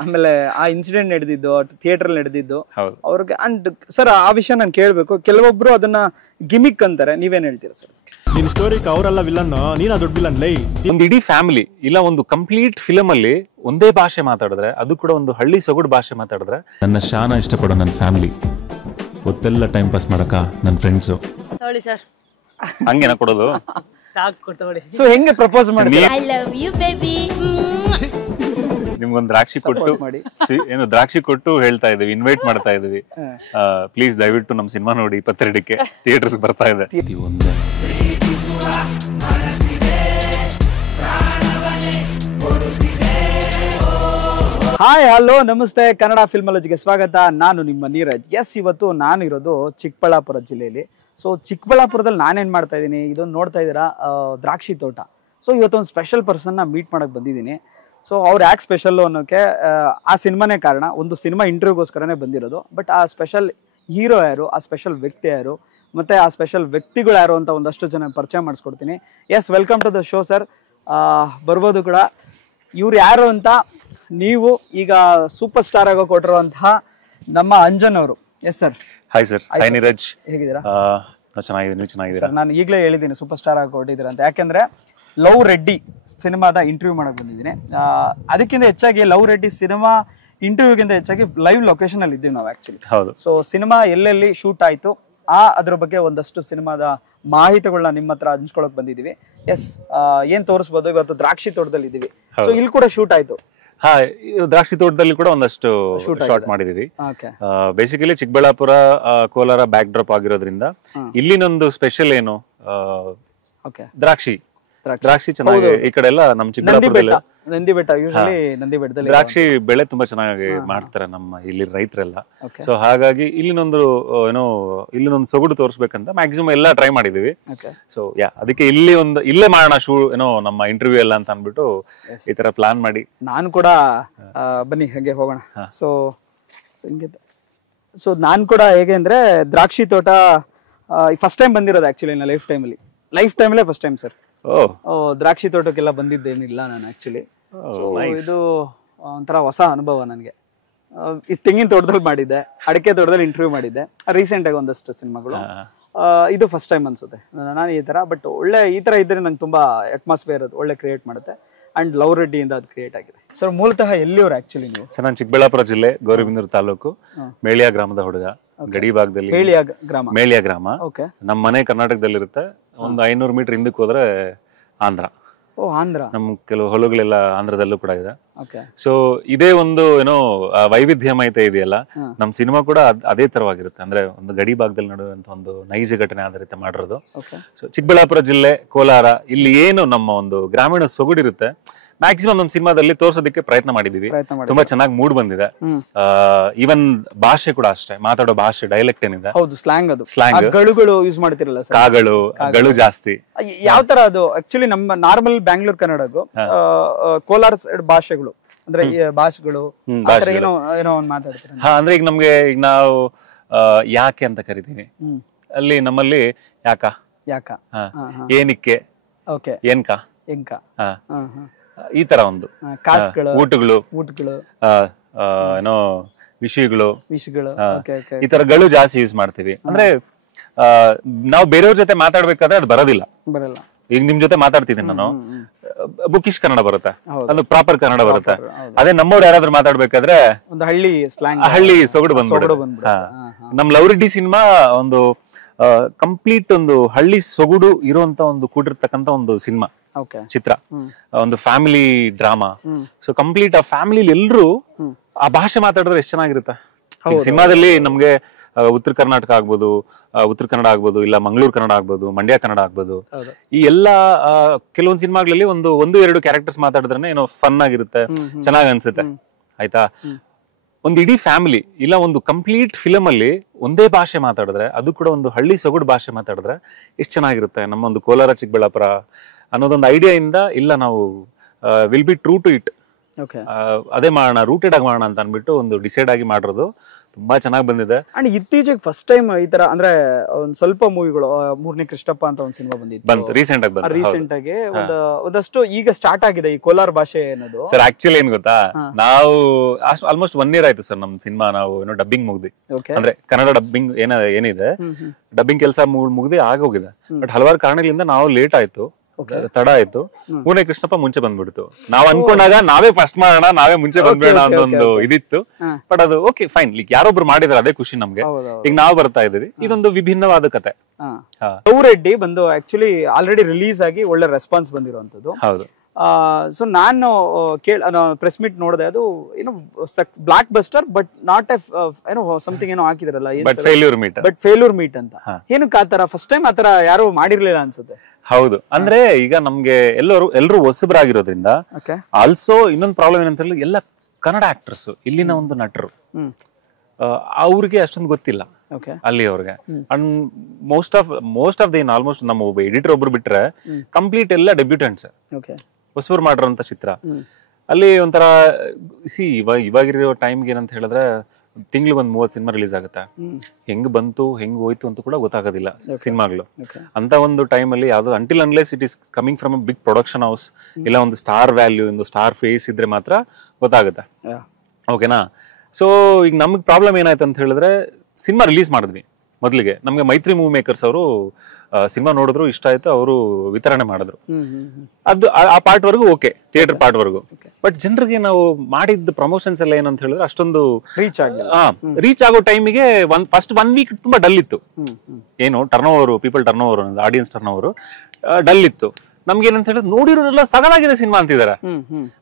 ಆಮೇಲೆ ಆ ಇನ್ಸಿಡೆಂಟ್ ನಡೆದಿದ್ದು ಥಿಯೇಟರ್ ನಡೆದಿದ್ದು ಅವ್ರಿಗೆ ಅಂಡ್ ಸರ್ ಆ ವಿಷಯ ನಾನು ಕೇಳಬೇಕು. ಕೆಲವೊಬ್ರು ಅದನ್ನ ಗಿಮಿಕ್ ಅಂತಾರೆ, ನೀವೇನ್ ಹೇಳ್ತೀರಾ ಸರ್? ನಿನ್ ಸ್ಟೋರಿಗೆ ಅವರೆಲ್ಲ ವಿಲನ್, ನೀನಾ ದೊಡ್ಡ ವಿಲನ್ ಲೈ. ಒಂದು ಇಡೀ ಫ್ಯಾಮಿಲಿ ಇಲ್ಲ ಒಂದು ಕಂಪ್ಲೀಟ್ ಫಿಲಮ್ ಅಲ್ಲಿ ಒಂದೇ ಭಾಷೆ ಮಾತಾಡಿದ್ರೆ, ಅದು ಕೂಡ ಒಂದು ಹಳ್ಳಿ ಸೊಗಡು ಭಾಷೆ ಮಾತಾಡಿದ್ರೆ, ನನ್ನ ಶಾನ ಇಷ್ಟಪಡೋ ನನ್ನ ಫ್ಯಾಮಿಲಿ ಹೊತ್ತೆಲ್ಲ ಟೈಮ್ ಪಾಸ್ ಮಾಡಕ ನನ್ನ ಫ್ರೆಂಡ್ಸು ತಗೊಳ್ಳಿ ಸರ್. ಹಂಗೇನ ಕೊಡೋದು? ಸಾಕು ತಗೊಳ್ಳಿ. ಸೊ ಹೆಂಗೆ ಪ್ರಪೋಸ್ ಮಾಡಿ ಐ ಲವ್ ಯು ಬೇಬಿ. ನಿಮ್ಗೊಂದು ದ್ರಾಕ್ಷಿ ಕೊಟ್ಟು ಏನು ದ್ರಾಕ್ಷಿ ಕೊಟ್ಟು ಹೇಳ್ತಾ ಇದೀವಿ, ಇನ್ವೈಟ್ ಮಾಡ್ತಾ ಇದೀವಿ, ಪ್ಲೀಸ್ ದಯವಿಟ್ಟು ನಮ್ ಸಿನಿಮಾ ನೋಡಿ 22ಕ್ಕೆ ಥಿಯೇಟರ್ಸ್ ಬರ್ತಾ ಇದೆ. ಒಂದೇ ಹಾಯ್ ಹಲೋ ನಮಸ್ತೆ, ಕನ್ನಡ ಫಿಲ್ಮಾಲಜಿಗೆ ಸ್ವಾಗತ. ನಾನು ನಿಮ್ಮ ನೀರಜ್. ಎಸ್, ಇವತ್ತು ನಾನು ಇರೋದು ಚಿಕ್ಕಬಳ್ಳಾಪುರ ಜಿಲ್ಲೆಯಲ್ಲಿ. ಸೊ ಚಿಕ್ಕಬಳ್ಳಾಪುರದಲ್ಲಿ ನಾನೇನ್ ಮಾಡ್ತಾ ಇದ್ದೀನಿ, ಇದೊಂದು ನೋಡ್ತಾ ಇದ್ದೀರಾ, ದ್ರಾಕ್ಷಿ ತೋಟ. ಸೊ ಇವತ್ತೊಂದು ಸ್ಪೆಷಲ್ ಪರ್ಸನ್ನ ಮೀಟ್ ಮಾಡಕ್ ಬಂದಿದ್ದೀನಿ. ಸೊ ಅವ್ರು ಯಾಕೆ ಸ್ಪೆಷಲ್ಲು ಅನ್ನೋಕ್ಕೆ ಆ ಸಿನಿಮಾನೇ ಕಾರಣ. ಒಂದು ಸಿನಿಮಾ ಇಂಟರ್ವ್ಯೂಗೋಸ್ಕರನೇ ಬಂದಿರೋದು. ಬಟ್ ಆ ಸ್ಪೆಷಲ್ ಹೀರೋ ಯಾರು, ಆ ಸ್ಪೆಷಲ್ ವ್ಯಕ್ತಿ ಯಾರು, ಮತ್ತೆ ಆ ಸ್ಪೆಷಲ್ ವ್ಯಕ್ತಿಗಳು ಯಾರು ಅಂತ ಒಂದಷ್ಟು ಜನ ಪರಿಚಯ ಮಾಡಿಸ್ಕೊಡ್ತೀನಿ. Yes, welcome to the show sir. ಬರ್ಬೋದು ಕೂಡ. ಇವ್ರು ಯಾರು ಅಂತ ನೀವು ಈಗ ಸೂಪರ್ ಸ್ಟಾರ್ ಆಗೋ ಕೊಟ್ಟಿರುವಂತಹ ನಮ್ಮ ಅಂಜನ್ ಅವರು. Yes sir. Hi sir. Hi Neeraj, ಹೇಗಿದ್ದೀರಾ? ಚೆನ್ನಾಗಿದೆ, ನೀವು ಚೆನ್ನಾಗಿದ್ದೀರಾ? ಸರ್, ನಾನು ಈಗಲೇ ಹೇಳಿದ್ದೀನಿ ಸೂಪರ್ ಸ್ಟಾರ್ ಆಗಿ ಕೊಟ್ಟಿದ್ದೀರಾ ಅಂತ. ಯಾಕೆಂದ್ರೆ ಲವ್ ರೆಡ್ಡಿ ಸಿನಿಮಾದ ಇಂಟರ್ವ್ಯೂ ಮಾಡಕ್ ಬಂದಿದ್ದೀನಿ. ಅದಕ್ಕಿಂತ ಹೆಚ್ಚಾಗಿ ಲವ್ ರೆಡ್ಡಿ ಸಿನಿಮಾ ಇಂಟರ್ವ್ಯೂಗಿಂತ ಹೆಚ್ಚಾಗಿ ಲೈವ್ ಲೊಕೇಶನ್ ಅಲ್ಲಿ ಇದ್ದೀವಿ ನಾವು ಆಕ್ಚುಲಿ. ಹೌದು. ಸೊ ಸಿನಿಮಾ ಎಲ್ಲೆಲ್ಲಿ ಶೂಟ್ ಆಯ್ತು ಅದ್ರ ಬಗ್ಗೆ ಒಂದಷ್ಟು ಸಿನಿಮಾದ ಮಾಹಿತಿಗಳನ್ನ ನಿಮ್ಮ ಹತ್ರ ಹಂಚ್ಕೊಳಕ್ ಬಂದಿದೀವಿ. ಎಸ್, ಏನ್ ತೋರಿಸ್ಬೋದು? ಇವತ್ತು ದ್ರಾಕ್ಷಿ ತೋಟದಲ್ಲಿ ಇದ್ದೀವಿ. ಸೊ ಇಲ್ಲಿ ಕೂಡ ಶೂಟ್ ಆಯ್ತು. ಹಾ, ದ್ರಾಕ್ಷಿ ತೋಟದಲ್ಲಿ ಕೂಡ ಒಂದಷ್ಟು ಶಾರ್ಟ್ ಮಾಡಿದೀವಿ. Basically Chikkaballapur Kolar back drop ಆಗಿರೋದ್ರಿಂದ ಇಲ್ಲಿನೊಂದು ಸ್ಪೆಷಲ್ ಏನು, ದ್ರಾಕ್ಷಿ ಚೆನ್ನಾಗಿ ಈ ಕಡೆ ಎಲ್ಲ ನಮ್ ಚಿಕ್ಕಬಳ್ಳಾಪುರದಲ್ಲಿ ನಂದಿ ಬೆಟ್ಟ, ಯೂಶಲಿ ನಂದಿ ಬೆಟ್ಟದಲ್ಲಿ ದ್ರಾಕ್ಷಿ ಬೆಳೆ ತುಂಬಾ ಚೆನ್ನಾಗಿ ಮಾಡ್ತಾರೆ ನಮ್ಮ ಇಲ್ಲಿ ರೈತರೆಲ್ಲ. ಸೊ ಹಾಗಾಗಿ ಇಲ್ಲಿನೊಂದು ಇಲ್ಲಿನೊಂದು ಸೊಗಡು ತೋರಿಸ್ಬೇಕಂತ ಮ್ಯಾಕ್ಸಿಮಮ್ ಎಲ್ಲ ಟ್ರೈ ಮಾಡಿದೀವಿ. ಸೊ ಅದಕ್ಕೆ ಇಲ್ಲೇ ಮಾಡೋಣ ನಮ್ಮ ಇಂಟರ್ವ್ಯೂ ಎಲ್ಲ ಅಂತ ಅನ್ಬಿಟ್ಟು ಈ ತರ ಪ್ಲಾನ್ ಮಾಡಿ ನಾನು ಕೂಡ ಬನ್ನಿ ಹಾಗೆ ಹೋಗೋಣ. ಸೊ ನಾನ್ ಕೂಡ ಹೇಗೆ ಅಂದ್ರೆ ದ್ರಾಕ್ಷಿ ತೋಟ ಫಸ್ಟ್ ಟೈಮ್ ಬಂದಿರೋದು ಆಕ್ಚುಲಿ ಲೈಫ್ ಟೈಮಲ್ಲೇ ಫಸ್ಟ್ ಟೈಮ್ ಸರ್. ದ್ರಾಕ್ಷಿ ತೋಟಕ್ಕೆಲ್ಲ ಬಂದಿದ್ದೇನಿಲ್ಲ ನಾನು ಆಕ್ಚುಲಿ. ಇದು ಒಂಥರ ಹೊಸ ಅನುಭವ ನನಗೆ. ಈ ತೆಂಗಿನ ತೋಟದಲ್ಲಿ ಮಾಡಿದ್ದೆ, ಅಡಿಕೆ ತೋಟದಲ್ಲಿ ಇಂಟರ್ವ್ಯೂ ಮಾಡಿದ್ದೆ ರೀಸೆಂಟ್ ಆಗಿ ಒಂದಷ್ಟು ಸಿನಿಮಾಗಳು. ಇದು ಫಸ್ಟ್ ಟೈಮ್ ಅನ್ಸುತ್ತೆ ನಾನು ಈ ತರ. ಬಟ್ ಈ ತರ ಇದ್ರೆ ನಂಗೆ ತುಂಬಾ ಅಟ್ಮಾಸ್ಫಿಯರ್ ಅದು ಒಳ್ಳೆ ಕ್ರಿಯೇಟ್ ಮಾಡುತ್ತೆ. ಅಂಡ್ ಲವ್ ರೆಡ್ಡಿಯಿಂದ ಅದು ಕ್ರಿಯೇಟ್ ಆಗಿದೆ. ಸರ್, ಮೂಲತಃ ಎಲ್ಲಿಯವರು ಆಕ್ಚುಲಿ ನೀವು? ಸರ್, ನಾನು ಚಿಕ್ಕಬಳ್ಳಾಪುರ ಜಿಲ್ಲೆ ಗೌರಿಬಿದನೂರು ತಾಲೂಕು ಮೇಳಿಯ ಗ್ರಾಮದ ಹುಡುಗ. ಗಡಿ ಭಾಗದಲ್ಲಿ ಮೇಳಿಯ ಗ್ರಾಮ. ನಮ್ಮ ಮನೆ ಕರ್ನಾಟಕದಲ್ಲಿರುತ್ತೆ. ಒಂದು 500 ಮೀಟರ್ ಹಿಂದಕ್ಕೆ ಹೋದ್ರೆ ಆಂಧ್ರ. ನಮ್ ಕೆಲವು ಹೊಲಗಳೆಲ್ಲ ಆಂಧ್ರದಲ್ಲೂ ಕೂಡ ಇದೆ. ಸೊ ಇದೇ ಒಂದು ವೈವಿಧ್ಯಮಯತೆ ಇದೆಯಲ್ಲ, ನಮ್ ಸಿನಿಮಾ ಕೂಡ ಅದೇ ತರವಾಗಿರುತ್ತೆ. ಅಂದ್ರೆ ಒಂದು ಗಡಿ ಭಾಗದಲ್ಲಿ ನಡೆಯುವಂತ ಒಂದು ನೈಜ ಘಟನೆ ಆಧಾರಿತ ಮಾಡಿರೋದು. ಸೊ ಚಿಕ್ಕಬಳ್ಳಾಪುರ ಜಿಲ್ಲೆ ಕೋಲಾರ ಇಲ್ಲಿ ಏನು ನಮ್ಮ ಒಂದು ಗ್ರಾಮೀಣ ಸೊಗಡಿರುತ್ತೆ ಮ್ಯಾಕ್ಸಿಮಮ್ ನಮ್ಮ ಸಿನಿಮಾದಲ್ಲಿ ತೋರ್ಸೋದಕ್ಕೆ ಪ್ರಯತ್ನ ಮಾಡಿದೀವಿ. ತುಂಬಾ ಚೆನ್ನಾಗಿ ಮೂಡ್ ಬಂದಿದೆ. ಈವನ್ ಭಾಷೆ ಕೂಡ ಅಷ್ಟೇ, ಮಾತಾಡೋ ಭಾಷೆ ಡೈಲೆಕ್ಟ್ ಏನಿದೆ, ಸ್ಲ್ಯಾಂಗ್ ಯೂಸ್ ಮಾಡ್ತಿರಲ್ಲ, ಗಳು ಜಾಸ್ತಿ. ಯಾವ ತರ ಅದು ಆಕ್ಚುಲಿ ನಮ್ಮ ನಾರ್ಮಲ್ ಬ್ಯಾಂಗ್ಳೂರ್ ಕನ್ನಡಗೂ ಕೋಲಾರ ಸೈಡ್ ಭಾಷೆಗಳು ಅಂದ್ರೆ ಭಾಷೆಗಳು ಏನೋ ಮಾತಾಡ್ತಾರೆ. ಹಾ, ಅಂದ್ರೆ ಈಗ ನಮ್ಗೆ ಈಗ ನಾವು ಯಾಕೆ ಅಂತ ಕರಿತೀವಿ, ಅಲ್ಲಿ ನಮ್ಮಲ್ಲಿ ಯಾಕ, ಏನಿಕ್ಕೆ, ಏನ್ಕ, ಈ ತರ ಒಂದು ಊಟಗಳು, ವಿಷಯಗಳು, ಈ ತರಗಳು ಜಾಸ್ತಿ ಯೂಸ್ ಮಾಡ್ತೀವಿ. ಅಂದ್ರೆ ನಾವು ಬೇರೆಯವ್ರ ಜೊತೆ ಮಾತಾಡ್ಬೇಕಾದ್ರೆ ಅದು ಬರೋದಿಲ್ಲ. ಈಗ ನಿಮ್ ಜೊತೆ ಮಾತಾಡ್ತಿದ್ದೀನಿ ನಾನು, ಬುಕಿಶ್ ಕನ್ನಡ ಬರುತ್ತೆ, ಅದು ಪ್ರಾಪರ್ ಕನ್ನಡ ಬರುತ್ತೆ. ಅದೇ ನಮ್ಮವ್ರು ಯಾರಾದ್ರೂ ಮಾತಾಡ್ಬೇಕಾದ್ರೆ ಹಳ್ಳಿ ಸೊಗಡು ಬಂದ್ಬಿಡುತ್ತೆ. ನಮ್ ಲವ್ ರೆಡ್ಡಿ ಸಿನಿಮಾ ಒಂದು ಕಂಪ್ಲೀಟ್ ಒಂದು ಹಳ್ಳಿ ಸೊಗಡು ಇರುವಂತ ಒಂದು ಕೂಡಿರ್ತಕ್ಕಂತ ಒಂದು ಸಿನಿಮಾ ಚಿತ್ರ, ಒಂದು ಫ್ಯಾಮಿಲಿ ಡ್ರಾಮಾ. ಸೊ ಕಂಪ್ಲೀಟ್ ಆ ಫ್ಯಾಮಿಲಿ ಎಲ್ರು ಆ ಭಾಷೆ ಮಾತಾಡಿದ್ರೆ ಎಷ್ಟು ಚೆನ್ನಾಗಿರುತ್ತೆ. ಸಿನಿಮಾದಲ್ಲಿ ನಮ್ಗೆ ಉತ್ತರ ಕರ್ನಾಟಕ ಆಗ್ಬೋದು, ಉತ್ತರ ಕನ್ನಡ ಆಗ್ಬೋದು, ಇಲ್ಲ ಮಂಗಳೂರು ಕನ್ನಡ ಆಗ್ಬೋದು, ಮಂಡ್ಯ ಕನ್ನಡ ಆಗ್ಬೋದು. ಈ ಎಲ್ಲಾ ಕೆಲವೊಂದು ಸಿನಿಮಾಗಳಲ್ಲಿ ಒಂದು ಎರಡು ಕ್ಯಾರೆಕ್ಟರ್ಸ್ ಮಾತಾಡಿದ್ರೆ ಫನ್ ಆಗಿರುತ್ತೆ, ಚೆನ್ನಾಗ್ ಅನ್ಸುತ್ತೆ. ಆಯ್ತಾ? ಒಂದು ಇಡೀ ಫ್ಯಾಮಿಲಿ ಇಲ್ಲ ಒಂದು ಕಂಪ್ಲೀಟ್ ಫಿಲಮ್ ಅಲ್ಲಿ ಒಂದೇ ಭಾಷೆ ಮಾತಾಡಿದ್ರೆ, ಅದು ಕೂಡ ಒಂದು ಹಳ್ಳಿ ಸೊಗಡು ಭಾಷೆ ಮಾತಾಡಿದ್ರೆ ಎಷ್ಟು ಚೆನ್ನಾಗಿರುತ್ತೆ. ನಮ್ಮ ಒಂದು ಕೋಲಾರ ಚಿಕ್ಕಬಳ್ಳಾಪುರ ಅನ್ನೋದೊಂದು ಐಡಿಯಾ ಇಂದ ಇಲ್ಲ ನಾವು will be true to it okay ಅದೇ ಮಾಡೋಣ, ರೂಟೆಡ್ ಆಗಿ ಮಾಡೋಣ ಅಂತ ಅನ್ಬಿಟ್ಟು ಒಂದು ಡಿಸೈಡ್ ಆಗಿ ಮಾಡಿರೋದು. ತುಂಬಾ ಚೆನ್ನಾಗಿ ಬಂದಿದೆ. ಅಂಡ್ ಇತ್ತೀಚೆಗೆ ಫಸ್ಟ್ ಟೈಮ್ ಈ ತರ ಅಂದ್ರೆ ಒಂದ್ ಸ್ವಲ್ಪ ಮೂವಿಗಳು, ಮೂರನೇ ಕೃಷ್ಣಪ್ಪ ಅಂತ ಒಂದ್ ಸಿನಿಮಾ ಬಂತು ರೀಸೆಂಟ್ ಆಗಿ ಬಂತು. ರೀಸೆಂಟ್ ಆಗಿ ಒಂದಷ್ಟು ಈಗ ಸ್ಟಾರ್ಟ್ ಆಗಿದೆ ಈ ಕೋಲಾರ ಭಾಷೆ ಅನ್ನೋದು. ಸರ್ ಆಕ್ಚುಲಿ ಏನ್ ಗೊತ್ತಾ, ನಾವು ಆಲ್ಮೋಸ್ಟ್ 1 year ಆಯ್ತು ಸರ್ ನಮ್ ಸಿನಿಮಾ ನಾವು ಏನೋ ಡಬ್ಬಿಂಗ್ ಮುಗ್ದಿ, ಅಂದ್ರೆ ಕನ್ನಡ ಡಬ್ಬಿಂಗ್ ಏನಿದೆ ಡಬ್ಬಿಂಗ್ ಕೆಲಸ ಮುಗ್ದಿ ಆಗೋಗಿದೆ. ಬಟ್ ಹಲವಾರು ಕಾರಣಗಳಿಂದ ನಾವು ಲೇಟ್ ಆಯ್ತು, ತಡ ಆಯ್ತು. ಮೂರನೇ ಕೃಷ್ಣಪ್ಪ ಮುಂಚೆ ಬಂದ್ಬಿಡ್ತು. ನಾವ್ ಅನ್ಕೊಂಡಾಗ ನಾವೇ ಫಸ್ಟ್ ಮಾಡೋಣ, ನಾವೇ ಮುಂಚೆ ಬಂದ್ಬೇಡ ಅಂತ ಒಂದು ಇದಿತ್ತು. ಬಟ್ ಅದು ಓಕೆ ಫೈನ್, ಯಾರೊಬ್ರು ಮಾಡಿದಾರೆ ಅದೇ ಖುಷಿ ನಮ್ಗೆ. ಈಗ ನಾವು ಬರ್ತಾ ಇದೀವಿ, ಇದೊಂದು ವಿಭಿನ್ನವಾದ ಕತೆ. ರೆಡ್ಡಿ ಬಂದು ಆಕ್ಚುಲಿ ಆಲ್ರೆಡಿ ರಿಲೀಸ್ ಆಗಿ ಒಳ್ಳೆ ರೆಸ್ಪಾನ್ಸ್ ಬಂದಿರುವಂತದ್ದು. ಹೌದು. ಸೊ ನಾನು ಪ್ರೆಸ್ ಮೀಟ್ ನೋಡಿದೆ, ಅದು ಏನೋ ಬ್ಲಾಕ್ ಬಸ್ಟರ್ ಬಟ್ ನಾಟ್ ಏನೋ ಸಮಥಿಂಗ್ ಏನೋ ಹಾಕಿದ್ರಲ್ಲ, ಬಟ್ ಫೇಲ್ಯೂರ್ ಮೀಟ್ ಅಂತ. ಏನಕ್ಕೆ ಆತರ ಫಸ್ಟ್ ಟೈಮ್ ಆತರ ಯಾರು ಮಾಡಿರ್ಲಿಲ್ಲ ಅನ್ಸುತ್ತೆ. ಹೌದು, ಅಂದ್ರೆ ಈಗ ನಮ್ಗೆ ಎಲ್ಲರೂ ಹೊಸಬರಾಗಿರೋದ್ರಿಂದ, ಆಲ್ಸೋ ಇನ್ನೊಂದು ಪ್ರಾಬ್ಲಮ್ ಏನಂತ ಹೇಳಿದ್ರೆ ಎಲ್ಲ ಕನ್ನಡ ಆಕ್ಟರ್ಸ್, ಇಲ್ಲಿನ ಒಂದು ನಟರು, ಅವ್ರಿಗೆ ಅಷ್ಟೊಂದು ಗೊತ್ತಿಲ್ಲ ಅಲ್ಲಿ ಅವ್ರಿಗೆ. And most of the almost ನಮ್ಮ ಒಬ್ಬ ಎಡಿಟರ್ ಒಬ್ರು ಬಿಟ್ರೆ ಕಂಪ್ಲೀಟ್ ಎಲ್ಲ ಡೆಬ್ಯೂಟೆಂಟ್ಸ್, ಹೊಸಬರು ಮಾಡಿರೋಂತ ಚಿತ್ರ. ಅಲ್ಲಿ ಒಂಥರ ಇವಾಗಿರೋ ಟೈಮ್ಗೆ ಏನಂತ ಹೇಳಿದ್ರೆ ತಿಂಗ್ಳಿಗೆ 30 ಸಿನಿಮಾ ರಿಲೀಸ್ ಆಗುತ್ತೆ. ಹೆಂಗ್ ಬಂತು ಹೆಂಗ್ ಹೋಯ್ತು ಅಂತ ಕೂಡ ಗೊತ್ತಾಗೋದಿಲ್ಲ ಸಿನಿಮಾಗಳು. ಅಂತ ಒಂದು ಟೈಮ್ ಅಲ್ಲಿ ಯಾವ್ದು until unless it is coming from a big production house, ಇಲ್ಲ ಒಂದು ಸ್ಟಾರ್ ವ್ಯಾಲ್ಯೂ, ಒಂದು ಸ್ಟಾರ್ ಫೇಸ್ ಇದ್ರೆ ಮಾತ್ರ ಗೊತ್ತಾಗುತ್ತೆ. ಓಕೆನಾ? ಸೊ ಈಗ ನಮ್ಗೆ ಪ್ರಾಬ್ಲಮ್ ಏನಾಯ್ತು ಅಂತ ಹೇಳಿದ್ರೆ, ಸಿನಿಮಾ ರಿಲೀಸ್ ಮಾಡಿದ್ವಿ ಮೊದಲಿಗೆ. ನಮ್ಗೆ ಮೈತ್ರಿ ಮೂವಿ ಮೇಕರ್ಸ್ ಅವರು ಸಿನಿಮಾ ನೋಡಿದ್ರು, ಇಷ್ಟ ಆಯ್ತು, ಅವರು ವಿತರಣೆ ಮಾಡಿದ್ರು. ಅದು ಆ ಪಾರ್ಟ್ ವರ್ಗು ಓಕೆ, ಥಿಯೇಟರ್ ಪಾರ್ಟ್ ವರ್ಗು. ಬಟ್ ಜನರಿಗೆ ನಾವು ಮಾಡಿದ ಪ್ರಮೋಷನ್ಸ್ ಎಲ್ಲ ಏನಂತ ಹೇಳಿದ್ರೆ ಅಷ್ಟೊಂದು ರೀಚ್ ಆಗೋ ಟೈಮಿಗೆ ಫಸ್ಟ್ 1 week ತುಂಬಾ ಡಲ್ ಇತ್ತು. ಏನು people turn over, audience turn over dull ಇತ್ತು. ನಮ್ಗೆ ಏನಂತ ಹೇಳಿದ್ರೆ ನೋಡಿರೋರೆಲ್ಲ ಸಗಲಾಗಿದೆ ಸಿನಿಮಾ ಅಂತಿದ್ದಾರೆ,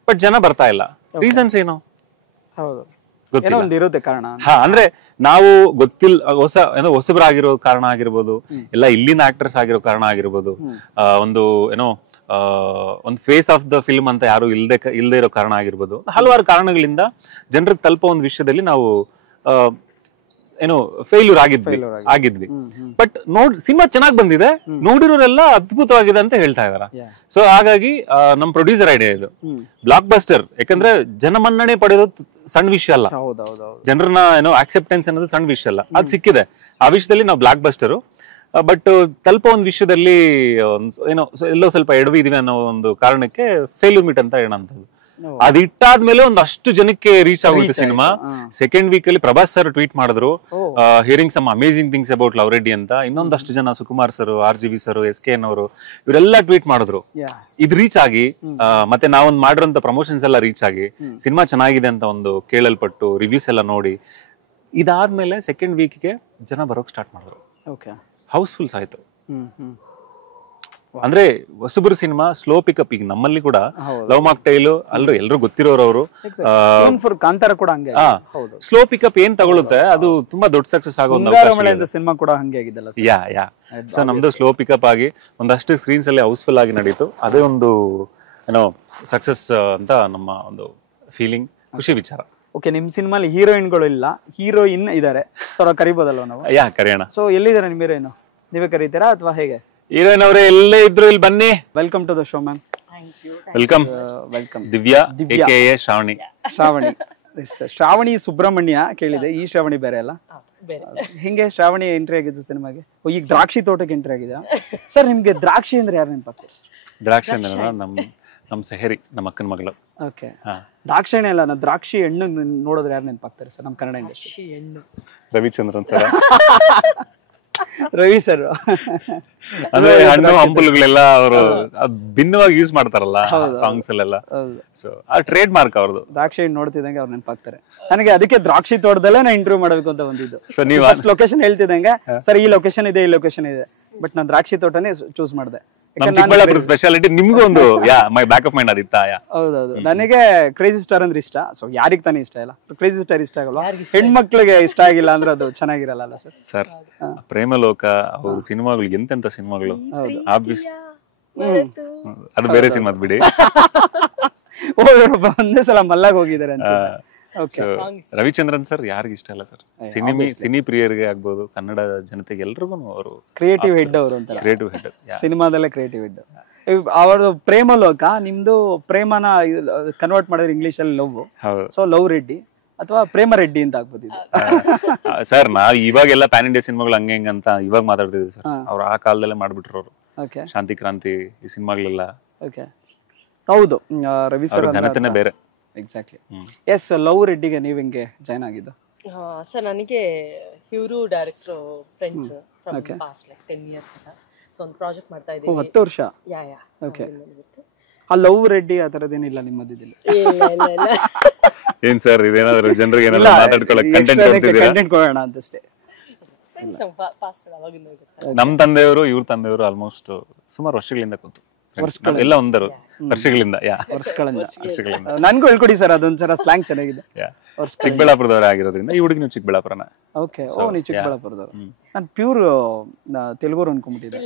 ಬಟ್ ಜನ ಬರ್ತಾ ಇಲ್ಲ. ರೀಸನ್ಸ್ ಏನು ಕಾರಣ? ಅಂದ್ರೆ ನಾವು ಹೊಸಬರಾಗಿರೋ ಕಾರಣ ಆಗಿರ್ಬೋದು, ಎಲ್ಲ ಇಲ್ಲಿನ ಆಕ್ಟರ್ಸ್ ಆಗಿರೋ ಕಾರಣ ಆಗಿರ್ಬೋದು, ಒಂದು ಒಂದು ಫೇಸ್ ಆಫ್ ದ ಫಿಲ್ಮ್ ಅಂತ ಯಾರು ಇಲ್ದೇ ಇರೋ ಕಾರಣ ಆಗಿರ್ಬೋದು. ಹಲವಾರು ಕಾರಣಗಳಿಂದ ಜನರಿಗೆ ತಲುಪೋ ಒಂದು ವಿಷಯದಲ್ಲಿ ನಾವು ಫೇಲ್ಯೂರ್ ಆಗಿದ್ವಿ. ಬಟ್ ಸಿನಿಮಾ ಚೆನ್ನಾಗಿ ಬಂದಿದೆ, ನೋಡಿರೋರೆಲ್ಲ ಅದ್ಭುತವಾಗಿದೆ ಅಂತ ಹೇಳ್ತಾ ಇದಾರೆ. ಸೊ ಹಾಗಾಗಿ ನಮ್ ಪ್ರೊಡ್ಯೂಸರ್ ಐಡಿಯಾ ಇದು ಬ್ಲಾಕ್ ಬಸ್ಟರ್. ಯಾಕಂದ್ರೆ ಜನಮನ್ನಣೆ ಪಡೆಯೋದು ಸಣ್ಣ ವಿಷಯ ಅಲ್ಲ, ಜನರನ್ನ ಆಕ್ಸೆಪ್ಟೆನ್ಸ್ ಅನ್ನೋದು ಸಣ್ಣ ವಿಷಯ ಅಲ್ಲ, ಅದು ಸಿಕ್ಕಿದೆ. ಆ ವಿಷಯದಲ್ಲಿ ನಾವು ಬ್ಲಾಕ್ ಬಸ್ಟರ್. ಬಟ್ ತಲುಪೋ ಒಂದು ವಿಷಯದಲ್ಲಿ ಎಲ್ಲೋ ಸ್ವಲ್ಪ ಎಡವಿದೀವಿ ಅನ್ನೋ ಒಂದು ಕಾರಣಕ್ಕೆ ಫೇಲ್ಯೂರ್ ಮೀಟ್ ಅಂತ ಹೇಳೋಂಥದ್ದು. ಅದ್ ಇಟ್ಟಾದ್ಮೇಲೆ ಒಂದಷ್ಟು ಜನಕ್ಕೆ ರೀಚ್ ಆಗುತ್ತೆ ಸಿನಿಮಾ. ಸೆಕೆಂಡ್ ವೀಕ್ ಅಲ್ಲಿ ಪ್ರಭಾಸ್ ಸರ್ ಟ್ವೀಟ್ ಮಾಡಿದ್ರು, hearing some amazing things about love Reddy ಅಂತ. ಇನ್ನೊಂದಷ್ಟು ಜನ, Sukumar sir, RGV sir, SKN ಅವರು, ಇವರೆಲ್ಲ ಟ್ವೀಟ್ ಮಾಡಿದ್ರು. ಇದು ರೀಚ್ ಆಗಿ, ಮತ್ತೆ ನಾವೊಂದು ಮಾಡಿರೋಂತ ಪ್ರಮೋಷನ್ಸ್ ಎಲ್ಲ ರೀಚ್ ಆಗಿ, ಸಿನಿಮಾ ಚೆನ್ನಾಗಿದೆ ಅಂತ ಒಂದು ಕೇಳಲ್ಪಟ್ಟು ರಿವ್ಯೂಸ್ ಎಲ್ಲ ನೋಡಿ, ಇದಾದ್ಮೇಲೆ ಸೆಕೆಂಡ್ ವೀಕ್ಗೆ ಜನ ಬರೋಕ್ ಸ್ಟಾರ್ಟ್ ಮಾಡಿದ್ರು. ಹೌಸ್ಫುಲ್ಸ್ ಆಯ್ತು. ಅಂದ್ರೆ ಹೊಸಬರು ಸಿನಿಮಾ ಸ್ಲೋ ಪಿಕಪ್. ಈಗ ನಮ್ಮಲ್ಲಿ ಕೂಡ ಲವ್ ಮಾಕ್ಟೈಲ್ ಅಲ್ರಿ, ಎಲ್ರು ಗೊತ್ತಿರೋರವರು, ಕಾಂತಾರ ಕೂಡ ಹಂಗೆ ಸ್ಲೋ ಪಿಕಪ್ ಏನ್ ತಗೊಳುತ್ತೆ ಅದು ತುಂಬಾ ದೊಡ್ಡ ಸಕ್ಸಸ್ ಆಗೋ ಸಿನಿಮಾ ಕೂಡ ಹಂಗೆ ಆಗಿದ್ದಲ್ಲ. ಸೊ ನಮ್ದು ಸ್ಲೋ ಪಿಕಪ್ ಆಗಿ ಒಂದಷ್ಟು ಸ್ಕ್ರೀನ್ಸ್ ಅಲ್ಲಿ ಹೌಸ್ಫುಲ್ ಆಗಿ ನಡೀತು. ಅದೇ ಒಂದು ಸಕ್ಸಸ್ ಅಂತ ನಮ್ಮ ಒಂದು ಫೀಲಿಂಗ್, ಖುಷಿ ವಿಚಾರ. ಓಕೆ, ನಿಮ್ ಸಿನಿಮಾಲಿ ಹೀರೋಯಿನ್ಗಳು ಇಲ್ಲ, ಹೀರೋಯಿನ್ ಇದಾರೆ. ಸೊ ಕರಿಬೋದಲ್ವ ನಾವು? ಕರೆಯೋಣ. ಸೊ ಎಲ್ಲಿದ್ದಾರೆ ನಿಮ್ ಹೀರೋಯಿನ್? ನೀವೇ ಕರೀತೀರಾ ಅಥವಾ ಹೇಗೆ? ಹೀರೋಯಿನ್ ಅವರೇ ಎಲ್ಲೇ ಇದ್ರು ಇಲ್ಲಿ ಬನ್ನಿ. Welcome to the show ma'am. Welcome. Divya AKA Shravani. Shravani Subrahmanya ಕೇಳಿದೆ, ಈ ಶ್ರಾವಣಿ ಬೇರೆ ಅಲ್ಲ? ಹಿಂಗೆ ಶ್ರಾವಣಿ ಎಂಟ್ರಿ ಆಗಿದ್ದು ಸಿನಿಮಾಗೆ. ಈಗ ದ್ರಾಕ್ಷಿ ತೋಟಕ್ಕೆ ಎಂಟ್ರಿ ಆಗಿದೆ. ಸರ್ ನಿಮ್ಗೆ ದ್ರಾಕ್ಷಿ ಅಂದ್ರೆ ಯಾರು ನೆನಪಾಗ್ತಾರೆ? ದ್ರಾಕ್ಷಿ ಅಂದ್ರೆ ನಮ್ ಸೆಹರಿ, ನಮ್ಮ ಅಕ್ಕನ ಮಗಳು. ಓಕೆ, ದ್ರಾಕ್ಷಿ ಅಲ್ಲ, ನಾವು ದ್ರಾಕ್ಷಿ ಹಣ್ಣು ನೋಡಿದ್ರೆ ಯಾರು ನೆನಪಾಗ್ತಾರೆ ಸರ್ ನಮ್ಮ Kannada industry? Ravichandran sir. Ravi sir ಅಂದ್ರೆ ಹಣ್ಣು ಹಂಪಲುಗಳೆಲ್ಲ ಅವರು ಭಿನ್ನವಾಗಿ ಯೂಸ್ ಮಾಡ್ತಾರಲ್ಲ ಸಾಂಗ್ಸ್ ಅಲ್ಲೆಲ್ಲ. ಸೊ ಆ ಟ್ರೇಡ್ ಮಾರ್ಕ್ ಅವ್ರದ್ದು. ದ್ರಾಕ್ಷಿ ನೋಡ್ತಿದಂಗೆ ಅವ್ರು ನೆನಪಾಗ್ತಾರೆ ನನಗೆ. ಅದಕ್ಕೆ ದ್ರಾಕ್ಷಿ ತೋಟದಲ್ಲೇ ನಾ ಇಂಟರ್ವ್ಯೂ ಮಾಡಬೇಕು ಅಂತ ಬಂದಿದ್ದು. ಸೊ ನೀವು ಲೊಕೇಶನ್ ಹೇಳ್ತಿದಂಗೆ, ಸರ್ ಈ ಲೊಕೇಶನ್ ಇದೆ, ಈ ಲೊಕೇಶನ್ ಇದೆ, ಬಟ್ ನಾನು ದ್ರಾಕ್ಷಿ ತೋಟನೇ ಚೂಸ್ ಮಾಡಿದೆ. ಚಿಕ್ಕಬಳ್ಳಾಪುರ ಸ್ಪೆಷಾಲಿಟಿ ನಿಮ್ಗೂ ಒಂದು ಮೈ ಬ್ಯಾಕ್ ಆಫ್ ಮೈಂಡ್ ಅದಿತ್ತಾ? ಹೌದೌದು, ನನಗೆ ಕ್ರೇಜಿ ಸ್ಟಾರ್ ಅಂದ್ರೆ ಇಷ್ಟ. ಸೊ ಯಾರಿಗ್ ತಾನೇ ಇಷ್ಟ ಇಲ್ಲ? ಕ್ರೇಜಿ ಸ್ಟಾರ್ ಇಷ್ಟ ಆಗಲ್ಲ, ಹೆಣ್ಮಕ್ಳಿಗೆ ಇಷ್ಟ ಆಗಿಲ್ಲ ಅಂದ್ರೆ ಅದು ಚೆನ್ನಾಗಿರಲ್ಲ ಸರ್. ಸರ್ ಪ್ರೇಮಲೋಕ ಅವ್ರ ಸಿನಿಮಾಗಳು ಎಂತೆಂತ ಸಿನಿಮಾಗಳು, ಅದು ಬೇರೆ ಸಿನಿಮಾ ಬಿಡಿ. ಒಂದೇ ಸಲ ಮಲ್ಲಾಗ ಹೋಗಿದ್ದಾರೆ. ರವಿಚಂದ್ರನ್ ಸರ್ ಯಾರಿಗ ಇಷ್ಟ ಇಲ್ಲ ಸರ್? ಸಿನಿ ಪ್ರಿಯರಿಗೆ ಆಗ್ಬೋದು, ಕನ್ನಡ ಜನತೆಗೆ ಎಲ್ರಿಗೂ ಅವರು ಕ್ರಿಯೇಟಿವ್ ಹೆಡ್ ಅವರು ಅಂತ. ಕ್ರಿಯೇಟಿವ್ ಹೆಡ್, ಸಿನಿಮಾದಲ್ಲೇ ಕ್ರಿಯೇಟಿವ್ ಹೆಡ್. ಅವ್ರದ್ದು ಪ್ರೇಮಲೋಕ, ನಿಮ್ದು ಪ್ರೇಮನ ಕನ್ವರ್ಟ್ ಮಾಡಿದ್ರೆ ಇಂಗ್ಲಿಷ್ ಅಲ್ಲಿ ಲವ್. ಸೊ ಲವ್ ರೆಡ್ಡಿ ಅಥವಾ ಪ್ರೇಮ ರೆಡ್ಡಿ ಅಂತ ಆಗ್ಬೋದು. ಸರ್ ನಾವ್ ಇವಾಗೆಲ್ಲ ಪ್ಯಾನ್ ಇಂಡಿಯಾ ಸಿನಿಮಾಗಳು ಹಂಗೆ ಹೆಂಗ ಅಂತ ಇವಾಗ ಮಾತಾಡ್ತಿದ್ವಿ ಸರ್. ಅವ್ರು ಆ ಕಾಲದಲ್ಲೇ ಮಾಡ್ಬಿಟ್ರು ಅವರು. ಶಾಂತಿ ಕ್ರಾಂತಿ ಈ ಸಿನಿಮಾಗಳೆಲ್ಲ. ಹೌದು, ರವಿ ಸರ್ ಘನತೆನೇ ಬೇರೆ. ಎಕ್ಸಾಕ್ಟ್ಲಿ. ಎಸ್, ಲವ್ ರೆಡ್ಡಿಗೆ ನೀವ್ ಹೆಂಗೆ ಜಾಯ್ನ್ ಆಗಿದ್ದು? ಸರ್ ನನಗೆ ಇವರು director friends from past like 10 years ಅಂತ. ಸೊ ಒಂದು ಪ್ರಾಜೆಕ್ಟ್ ಮಾಡ್ತಾ ಇದ್ದೀವಿ. 10 ವರ್ಷ. ಯಾ. ಓಕೆ. ಆ ಲವ್ ರೆಡ್ಡಿ ಆ ತರದೇನಿಲ್ಲ ನಿಮ್ಮದಿಲ್ಲ? ಇಲ್ಲ. ಏನ್ ಸರ್ ಇದೇನಾದ್ರು ಜನರಿಗೆ ಏನಾದ್ರು ಮಾತಾಡ್ಕೊಳ್ಳೋಕೆ ಕಂಟೆಂಟ್ ಕೊಡೋಣ ಅಂತಷ್ಟೇ. ಫ್ರೆಂಡ್ಸ್ ಪಾಸ್ಟ್ ಅವಾಗಿಂದ ಇರುತ್ತೆ. ನಮ್ ತಂದೆಯವರು ಇವ್ರ ತಂದೆಯವರು ಆಲ್ಮೋಸ್ಟ್ ಸುಮಾರು ವರ್ಷಗಳಿಂದ ಕೂತು ಎಲ್ಲ ಒಂದರು ವರ್ಷಗಳಿಂದ. ನನ್ಗೂ ಹೇಳ್ಕೊಡಿ ಸರ್, ಅದೊಂದ್ಸರ ಸ್ಲ್ಯಾಂಗ್ ಚೆನ್ನಾಗಿದೆ. ಚಿಕ್ಕಬಳ್ಳಾಪುರದವರೇ ಆಗಿರೋದ್ರಿಂದ ಈ ಹುಡುಗಿ ಚಿಕ್ಕಬಳ್ಳಾಪುರನ. ಓಕೆ. ಓ, ನೀವು ಚಿಕ್ಕಬಳ್ಳಾಪುರದವರು. ನಾನು ಪ್ಯೂರ್ ತೆಲುಗು ಅನ್ಕೊಂಡ್ಬಿಟ್ಟಿದ್ದೆ.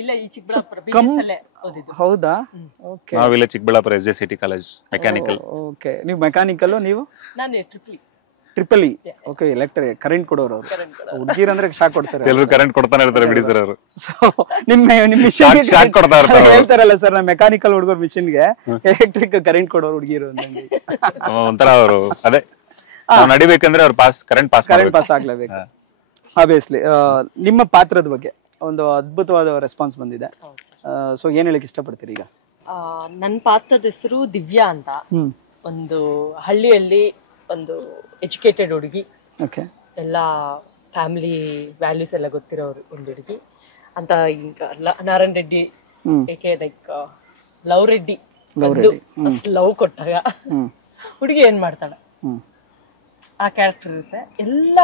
ಇಲ್ಲ, ಈ ಚಿಕ್ಕಬಳ್ಳಾಪುರ ಬಿಎಸ್ ಅಲ್ಲೇ ಓದಿದ್ದು. ಹೌದಾ? ಓಕೆ. ನಾವಿಲ್ಲ Chikkaballapur SJ City college mechanical. Okay. ನೀವು ಮೆಕ್ಯಾನಿಕಲ್, ನೀವು? ನಾನು triple E. Okay. Electric current ಕೊಡೋರು ಅವರು. ಹುಡುಗಿರ್ ಅಂದ್ರೆ ಶಾಕ್ ಕೊಡ್ತಾರೆ. ಎಲ್ಲರೂ ಕರೆಂಟ್ ಕೊಡ್ತಾನೆ ಇರ್ತಾರೆ ಬಿಡಿ ಸರ್ ಅವರು. ನಿಮ್ಮ ಶಾಕ್ ಕೊಡ್ತಾ ಇರ್ತಾರೆ. ಹೇಳ್ತಾರಲ್ಲ ಸರ್, ನಾ ಮೆಕ್ಯಾನಿಕಲ್ ಹುಡುಗರು ಮಿಷಿನ್ಗೆ ಎಲೆಕ್ಟ್ರಿಕ್ ಕರೆಂಟ್ ಕೊಡೋರು ಹುಡುಗಿರು ಒಂಥರ ಅವರು. ಅದೇ ನಡಿಬೇಕಂದ್ರೆ ಅವ್ರು ಕರೆಂಟ್ ಪಾಸ್ ಆಗ್ಲೇಬೇಕು ಆಬ್ವಿಯಸ್ಲಿ. ನಿಮ್ಮ ಪಾತ್ರದ ಬಗ್ಗೆ ಒಂದು ಅದ್ಭುತವಾದ ರೆಸ್ಪಾನ್ಸ್ ಬಂದಿದೆ. ಸೊ ಏನ್ ಹೇಳಕ್ ಇಷ್ಟಪಡ್ತೀರಿ ಈಗ? ನನ್ನ ಪಾತ್ರದ ಹೆಸರು ದಿವ್ಯಾ ಅಂತ. ಒಂದು ಹಳ್ಳಿಯಲ್ಲಿ ಒಂದು ಎಜುಕೇಟೆಡ್ ಹುಡುಗಿ, ಎಲ್ಲ ಫ್ಯಾಮಿಲಿ ವ್ಯಾಲ್ಯೂಸ್ ಎಲ್ಲ ಗೊತ್ತಿರೋರು ಒಂದು ಹುಡುಗಿ ಅಂತ. ಈಗ ನಾರಾಯಣ್ ರೆಡ್ಡಿ ಏಕೆ like love Reddy first love ಕೊಟ್ಟಾಗ ಹುಡುಗಿ ಏನ್ ಮಾಡ್ತಾಳೆ ಆ ಕ್ಯಾರೆಕ್ಟರ್ ಇರುತ್ತೆ. ಎಲ್ಲ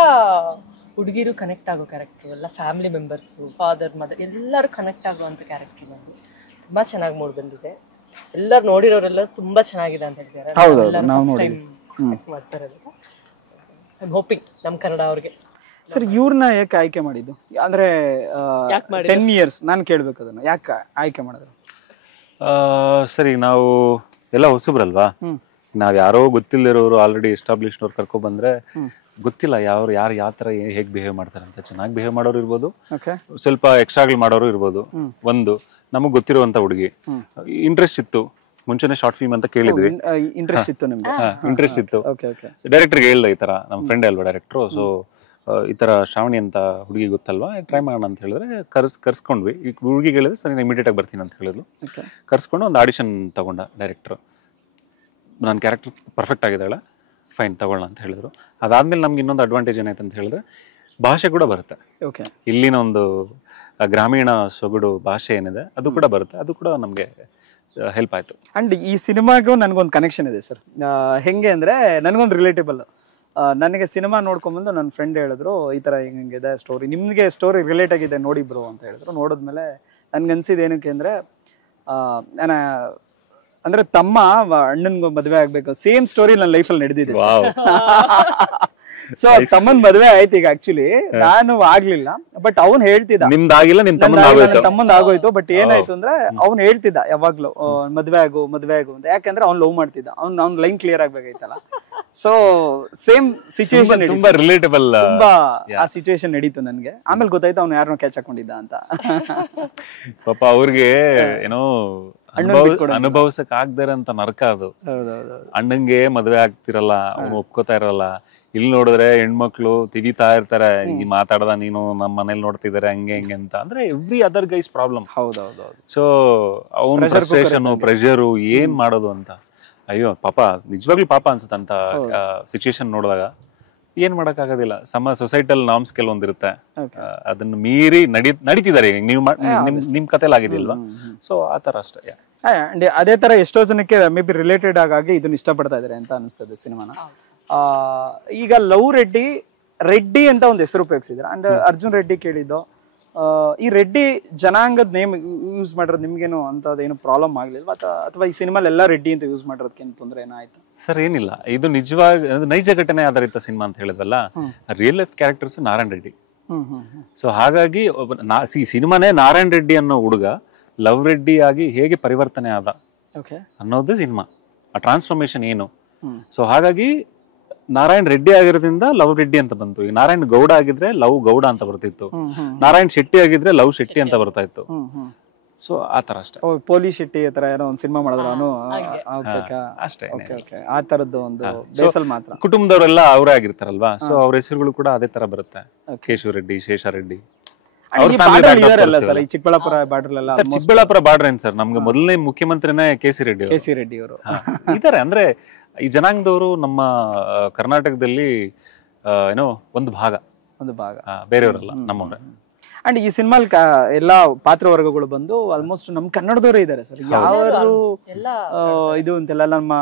ಹುಡುಗಿರು ಕನೆಕ್ಟ್ ಆಗೋ ಕ್ಯಾರೆಕ್ಟರ್, ಎಲ್ಲ ಫ್ಯಾಮಿಲಿ ಮೆಂಬರ್ಸು, ಫಾದರ್ ಮದರ್ ಎಲ್ಲರೂ ಕನೆಕ್ಟ್ ಆಗುವಂಥ ಕ್ಯಾರೆಕ್ಟರ್ ಬಂದು ತುಂಬ ಚೆನ್ನಾಗಿ ಮೂಡ್ ಬಂದಿದೆ. ಎಲ್ಲರೂ ನೋಡಿರೋರೆಲ್ಲ ತುಂಬಾ ಚೆನ್ನಾಗಿದೆ ಅಂತ ಹೇಳ್ತಾರೆ. ಐ ಆಮ್ ಹೋಪಿಂಗ್ ನಮ್ಮ ಕನ್ನಡ ಅವ್ರಿಗೆ. ಸರ್, ಇವ್ರನ್ನ ಯಾಕೆ ಆಯ್ಕೆ ಮಾಡಿದ್ದು? ಅಂದ್ರೆ 10 years ನಾನು ಕೇಳ್ಬೇಕು ಅದನ್ನ, ಯಾಕೆ ಆಯ್ಕೆ ಮಾಡಿದ್ರು? ಸರಿ, ನಾವು ಎಲ್ಲ ಹೊಸಬ್ರಲ್ವಾ, ನಾವ್ ಯಾರೋ ಗೊತ್ತಿಲ್ಲದಿರೋರು ಆಲ್ರೆಡಿ ಎಸ್ಟಾಬ್ಲಿಷ್ಡ್ ಅವ್ರು ಕರ್ಕೊ ಬಂದ್ರೆ ಗೊತ್ತಿಲ್ಲ ಯಾರು ಯಾವ ತರ ಹೇಗ್ ಬಿಹೇವ್ ಮಾಡ್ತಾರೆ ಅಂತ. ಚೆನ್ನಾಗಿ ಬಿಹೇವ್ ಮಾಡೋರು ಇರ್ಬೋದು, ಸ್ವಲ್ಪ ಎಕ್ಸ್ಟ್ರಾಗಳು ಮಾಡೋರು ಇರ್ಬೋದು. ಒಂದು ನಮಗ್ ಗೊತ್ತಿರುವಂತ ಹುಡುಗಿ, ಇಂಟ್ರೆಸ್ಟ್ ಇತ್ತು. ಮುಂಚೆನೆ ಶಾರ್ಟ್ ಫಿಲ್ಮ್ ಅಂತ ಕೇಳಿದ್ವಿ, ಇಂಟ್ರೆಸ್ಟ್ ಇತ್ತು ನಿಮ್ಗೆ? ಇಂಟ್ರೆಸ್ಟ್ ಇತ್ತು. ಡೈರೆಕ್ಟರ್ಗೆ ಹೇಳ್ದೆ, ಈ ತರ ನಮ್ಮ ಫ್ರೆಂಡ್ ಅಲ್ವಾ ಡೈರೆಕ್ಟ್ರು, ಸೊ ಈ ತರ ಶ್ರಾವಣಿ ಅಂತ ಹುಡುಗಿ ಗೊತ್ತಲ್ವಾ, ಟ್ರೈ ಮಾಡೋಣ ಅಂತ ಹೇಳಿದ್ರೆ ಕರ್ಸ್ಕೊಂಡ್ವಿ. ಈಗ ಹುಡುಗಿಗೆ ಹೇಳಿದ್ರೆ ಸರಿ ಇಮಿಡಿಯೇಟ್ ಆಗಿ ಬರ್ತೀನಿ ಅಂತ ಹೇಳಿದ್ಲು. ಕರ್ಸ್ಕೊಂಡು ಒಂದು ಆಡಿಷನ್ ತಗೊಂಡ ಡೈರೆಕ್ಟರ್. ನನ್ನ ಕ್ಯಾರೆಕ್ಟರ್ ಪರ್ಫೆಕ್ಟ್ ಆಗಿದ್ದಾಳೆ, ಫೈನ್ ತಗೊಳ್ಳೋಣ ಅಂತ ಹೇಳಿದ್ರು. ಅದಾದ್ಮೇಲೆ ನಮ್ಗೆ ಇನ್ನೊಂದು ಅಡ್ವಾಂಟೇಜ್ ಏನೈತೆ ಅಂತ ಹೇಳಿದ್ರೆ ಭಾಷೆ ಕೂಡ ಬರುತ್ತೆ. ಇಲ್ಲಿನ ಒಂದು ಗ್ರಾಮೀಣ ಸೊಗಡು ಭಾಷೆ ಏನಿದೆ ಅದು ಕೂಡ ಬರುತ್ತೆ, ಅದು ಕೂಡ ನಮ್ಗೆ ಹೆಲ್ಪ್ ಆಯ್ತು. ಅಂಡ್ ಈ ಸಿನಿಮಾಗೂ ನನಗೊಂದು ಕನೆಕ್ಷನ್ ಇದೆ ಸರ್. ಹೆಂಗೆ ಅಂದ್ರೆ ನನಗೊಂದು ರಿಲೇಟೇಬಲ್. ನನಗೆ ಸಿನಿಮಾ ನೋಡ್ಕೊಂಡ್ಬಂದು ನನ್ನ ಫ್ರೆಂಡ್ ಹೇಳಿದ್ರು, ಈ ತರ ಹಿಂಗಿದೆ ಸ್ಟೋರಿ, ನಿಮ್ಗೆ ಸ್ಟೋರಿ ರಿಲೇಟ್ ಆಗಿದೆ ನೋಡಿ ಬ್ರೋ ಅಂತ ಹೇಳಿದ್ರು. ನೋಡಿದ್ಮೇಲೆ ನನ್ಗನ್ಸಿದ್ ಏನಕ್ಕೆ ಅಂದ್ರೆ ನಾನು ಅಂದ್ರೆ ತಮ್ಮ ಅಣ್ಣನ್ಗೂ ಮದ್ವೆ ಆಗ್ಬೇಕು, ಸೇಮ್ ಸ್ಟೋರಿ ನನ್ನ ಲೈಫಲ್ಲಿ ನಡೆದಿದೆ. ಸೊ ತಮ್ಮನ್ ಮದ್ವೆ ಆಯ್ತು ಈಗ. ಆಕ್ಚುಲಿ ನಾನು ಆಗ್ಲಿಲ್ಲ, ಬಟ್ ಅವ್ನ್ ಹೇಳ್ತಿದ್ದ ತಮ್ಮಂದ್ ಆಗೋಯ್ತು. ಬಟ್ ಏನಾಯ್ತು ಅಂದ್ರೆ ಅವ್ನ್ ಹೇಳ್ತಿದ್ದ ಯಾವಾಗ್ಲೂ ಮದ್ವೆ ಆಗು ಅಂತ. ಯಾಕಂದ್ರೆ ಅವ್ನ್ ಲವ್ ಮಾಡ್ತಿದ್ದ, ಅವ್ನ್ ಲೈನ್ ಕ್ಲಿಯರ್ ಆಗ್ಬೇಕಾಯ್ತಲ್ಲ. ಸೊ ಸೇಮ್ ಸಿಚುವೇಶನ್, ತುಂಬಾ ರಿಲೇಟಬಲ್, ತುಂಬಾ ಆ ಸಿಚುವೇಶನ್ ನಡೀತು ನನ್ಗೆ. ಆಮೇಲೆ ಗೊತ್ತಾಯ್ತು ಅವ್ನು ಯಾರನ್ನೋ ಕ್ಯಾಚ್ ಹಾಕೊಂಡಿದ್ದ ಅಂತ. ಪಾಪ ಅವ್ರಿಗೆ ಏನೋ ಅನುಭವಿಸಕ್ ಆಗ್ದಿರಂತ ನರಕ ಅದು. ಅಣ್ಣಂಗೆ ಮದ್ವೆ ಆಗ್ತಿರಲ್ಲ, ಅವ್ನು ಒಪ್ಕೋತಾ ಇರಲ್ಲ. ಇಲ್ಲಿ ನೋಡಿದ್ರೆ ಹೆಣ್ಮಕ್ಳು ತಿವಿತಾ ಇರ್ತಾರೆ, ಈ ಮಾತಾಡ್ದ ನೀನು ನಮ್ಮ ಮನೇಲಿ ನೋಡ್ತಿದಾರೆ ಹಂಗೆ ಹಿಂಗೆ ಅಂತ. ಅಂದ್ರೆ ಎವ್ರಿ ಅದರ್ ಗೈಸ್ ಪ್ರಾಬ್ಲಮ್. ಹೌದೌದು. ಸೊ ಅವ್ನ ಫ್ರಸ್ಟ್ರೇಷನ್, ಪ್ರೆಷರು, ಏನ್ ಮಾಡೋದು ಅಂತ. ಅಯ್ಯೋ ಪಾಪ, ನಿಜವಾಗ್ಲೂ ಪಾಪ ಅನ್ಸುತ್ತಂತ ಸಿಚುವೇಶನ್ ನೋಡಿದಾಗ. ಏನ್ ಮಾಡಕ್ ಆಗೋದಿಲ್ಲ, ಸೊಸೈಟಲ್ ನಾರ್ಮ್ಸ್ ಕೆಲವೊಂದಿರುತ್ತೆ, ಅದನ್ನ ಮೀರಿ ನಡೀತಿದ್ದಾರೆ. ನಿಮ್ ಕಥೆಲ್ ಆಗಿದಿಲ್ವಾ? ಸೊ ಆತರ ಅಷ್ಟೇ. ಅದೇ ತರ ಎಷ್ಟೋ ಜನಕ್ಕೆ ಮೇ ಬಿ ರಿಲೇಟೆಡ್ ಆಗಿ ಇದನ್ನ ಇಷ್ಟಪಡ್ತಾ ಇದಾರೆ ಅಂತ ಅನಿಸ್ತದೆ ಸಿನಿಮಾನ. ಈಗ ಲವ್ ರೆಡ್ಡಿ ಅಂತ ಒಂದು ಹೆಸರು ಉಪಯೋಗಿಸಿದ್ರೆ, ಅಂಡ್ ಅರ್ಜುನ್ ರೆಡ್ಡಿ ಕೇಳಿದ್ದು. ಈ ರೆಡ್ಡಿ ಜನಾಂಗದ ನೇಮ್ ಯೂಸ್ ಮಾಡಿರೋದು ನಿಮ್ಗೇನು ಅಂತದೇನು ಪ್ರಾಬ್ಲಮ್ ಆಗ್ಲಿಲ್ವಾ? ಅಥವಾ ಈ ಸಿನಿಮಾಲ್ ಎಲ್ಲ ರೆಡ್ಡಿ ಅಂತ ಯೂಸ್ ಮಾಡಿರೋದಕ್ಕೆ ತೊಂದ್ರೆ ಏನಾಯ್ತು? ಸರ್ ಏನಿಲ್ಲ, ಇದು ನಿಜವಾಗಿ ನೈಜ ಘಟನೆ ಆಧಾರಿತ ಸಿನಿಮಾ ಅಂತ ಹೇಳಿದ್ವಲ್ಲ, real life characters Narayan Reddy. So ಹಾಗಾಗಿ ಸಿನಿಮಾನೇ ನಾರಾಯಣ್ ರೆಡ್ಡಿ ಅನ್ನೋ ಹುಡುಗ ಲವ್ ರೆಡ್ಡಿ ಆಗಿ ಹೇಗೆ ಪರಿವರ್ತನೆ ಆದ ಅನ್ನೋದು ಸಿನಿಮಾ, ಆ ಟ್ರಾನ್ಸ್ಫಾರ್ಮೇಶನ್ ಏನು. ಸೊ ಹಾಗಾಗಿ ನಾರಾಯಣ್ ರೆಡ್ಡಿ ಆಗಿರೋದ್ರಿಂದ ಲವ್ ರೆಡ್ಡಿ ಅಂತ ಬಂತು. ಈಗ ನಾರಾಯಣ್ ಗೌಡ ಆಗಿದ್ರೆ ಲವ್ ಗೌಡ ಅಂತ ಬರ್ತಿತ್ತು, ನಾರಾಯಣ್ ಶೆಟ್ಟಿ ಆಗಿದ್ರೆ ಲವ್ ಶೆಟ್ಟಿ ಅಂತ ಬರ್ತಾ ಇತ್ತು. ಸೊ ಆ ತರ ಅಷ್ಟೇ. ಪೋಲಿ ಶೆಟ್ಟಿ ಹತ್ರ ಏನೋ ಒಂದು ಸಿನಿಮಾ ಮಾಡಿದ್ರು ಅವನು. ಅಷ್ಟೇ ಆ ತರದ್ದು ಒಂದು ಬೇಸಲ್ ಮಾತ್ರ. ಕುಟುಂಬದವರೆಲ್ಲ ಅವರೇ ಆಗಿರ್ತಾರಲ್ವಾ, ಸೊ ಅವ್ರ ಹೆಸರುಗಳು ಕೂಡ ಅದೇ ತರ ಬರುತ್ತೆ. ಕೇಶವ ರೆಡ್ಡಿ, ಶೇಷಾರೆಡ್ಡಿ, ಚಿಕ್ಕಬಳ್ಳಾಪುರ ಬಾರ್ಡರ್ ಎಲ್ಲ. ಸರ್ ಚಿಕ್ಕಬಳ್ಳಾಪುರ ಬಾರ್ಡರ್ ಏನ್ ಸರ್, ನಮ್ಗೆ ಮೊದಲನೇ ಮುಖ್ಯಮಂತ್ರಿನೇ ಕೆ.ಸಿ. ರೆಡ್ಡಿ ಅವರು ಇದಾರೆ. ಅಂದ್ರೆ ಈ ಜನಾಂಗದವರು ನಮ್ಮ ಕರ್ನಾಟಕದಲ್ಲಿ ಏನೋ ಒಂದು ಭಾಗ ಬೇರೆಯವರಲ್ಲ, ನಮ್ಮವ್ರೆ. ಅಂಡ್ ಈ ಸಿನಿಮಾಲ್ ಎಲ್ಲಾ ಪಾತ್ರ ವರ್ಗಗಳು ಬಂದು ಆಲ್ಮೋಸ್ಟ್ ನಮ್ ಕನ್ನಡದವರೇ ಇದಾರೆ ಸರ್. ಯಾರು ಇದು ಅಂತೆಲ್ಲ ನಮ್ಮ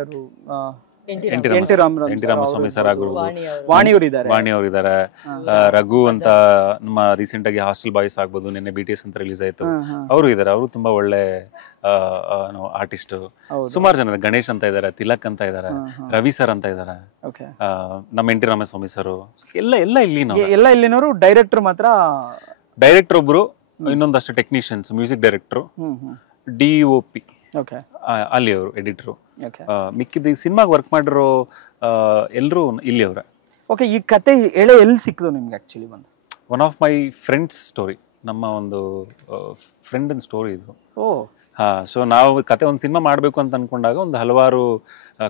ಯಾರು ಎನ್ ಟಿ ರಾಮಸ್ವಾಮಿ ಸರ್ ಆಗಿರ್ಬೋದು, ವಾಣಿಯವರು ಇದಾರೆ, ರಘು ಅಂತ ನಮ್ಮ ರೀಸೆಂಟ್ ಆಗಿ ಹಾಸ್ಟೆಲ್ ಬಾಯ್ಸ್ ಆಗ್ಬೋದು, ನಿನ್ನೆ BTS ಅಂತ ರಿಲೀಸ್ ಆಯ್ತು, ಅವರು ಇದಾರೆ. ಅವರು ತುಂಬಾ ಒಳ್ಳೆ ಆರ್ಟಿಸ್ಟ್. ಸುಮಾರು ಜನ, ಗಣೇಶ್ ಅಂತ ಇದಾರೆ, ತಿಲಕ್ ಅಂತ ಇದಾರೆ, ರವಿ ಸರ್ ಅಂತ ಇದಾರೆ, ನಮ್ಮ ಎನ್ ಟಿ ರಾಮಸ್ವಾಮಿ ಸರ್, ಎಲ್ಲ ಇಲ್ಲಿನವರು. ಡೈರೆಕ್ಟರ್ ಒಬ್ರು, ಇನ್ನೊಂದಷ್ಟು ಟೆಕ್ನಿಷಿಯನ್ಸ್, ಮ್ಯೂಸಿಕ್ ಡೈರೆಕ್ಟರ್, DOP ಅಲ್ಲಿ ಅವರು ಎಡಿಟರ್. ಮಿಕ್ಕಿದ ಸಿನಿಮಾಗೆ ವರ್ಕ್ ಮಾಡಿರೋ ಎಲ್ಲರೂ ಇಲ್ಲಿ ಅವರ. ಓಕೆ, ಈ ಕತೆ ಎಲ್ಲಿ ಸಿಕ್ಕಿತು ನಿಮ್ಗೆ? ಆಕ್ಚುಲಿ ಬಂದು one of my friends story, ನಮ್ಮ ಒಂದು ಫ್ರೆಂಡ್ ಸ್ಟೋರಿ ಇದು. ಸೊ ನಾವು ಕತೆ ಒಂದು ಸಿನಿಮಾ ಮಾಡ್ಬೇಕು ಅಂತ ಅನ್ಕೊಂಡಾಗ ಒಂದು ಹಲವಾರು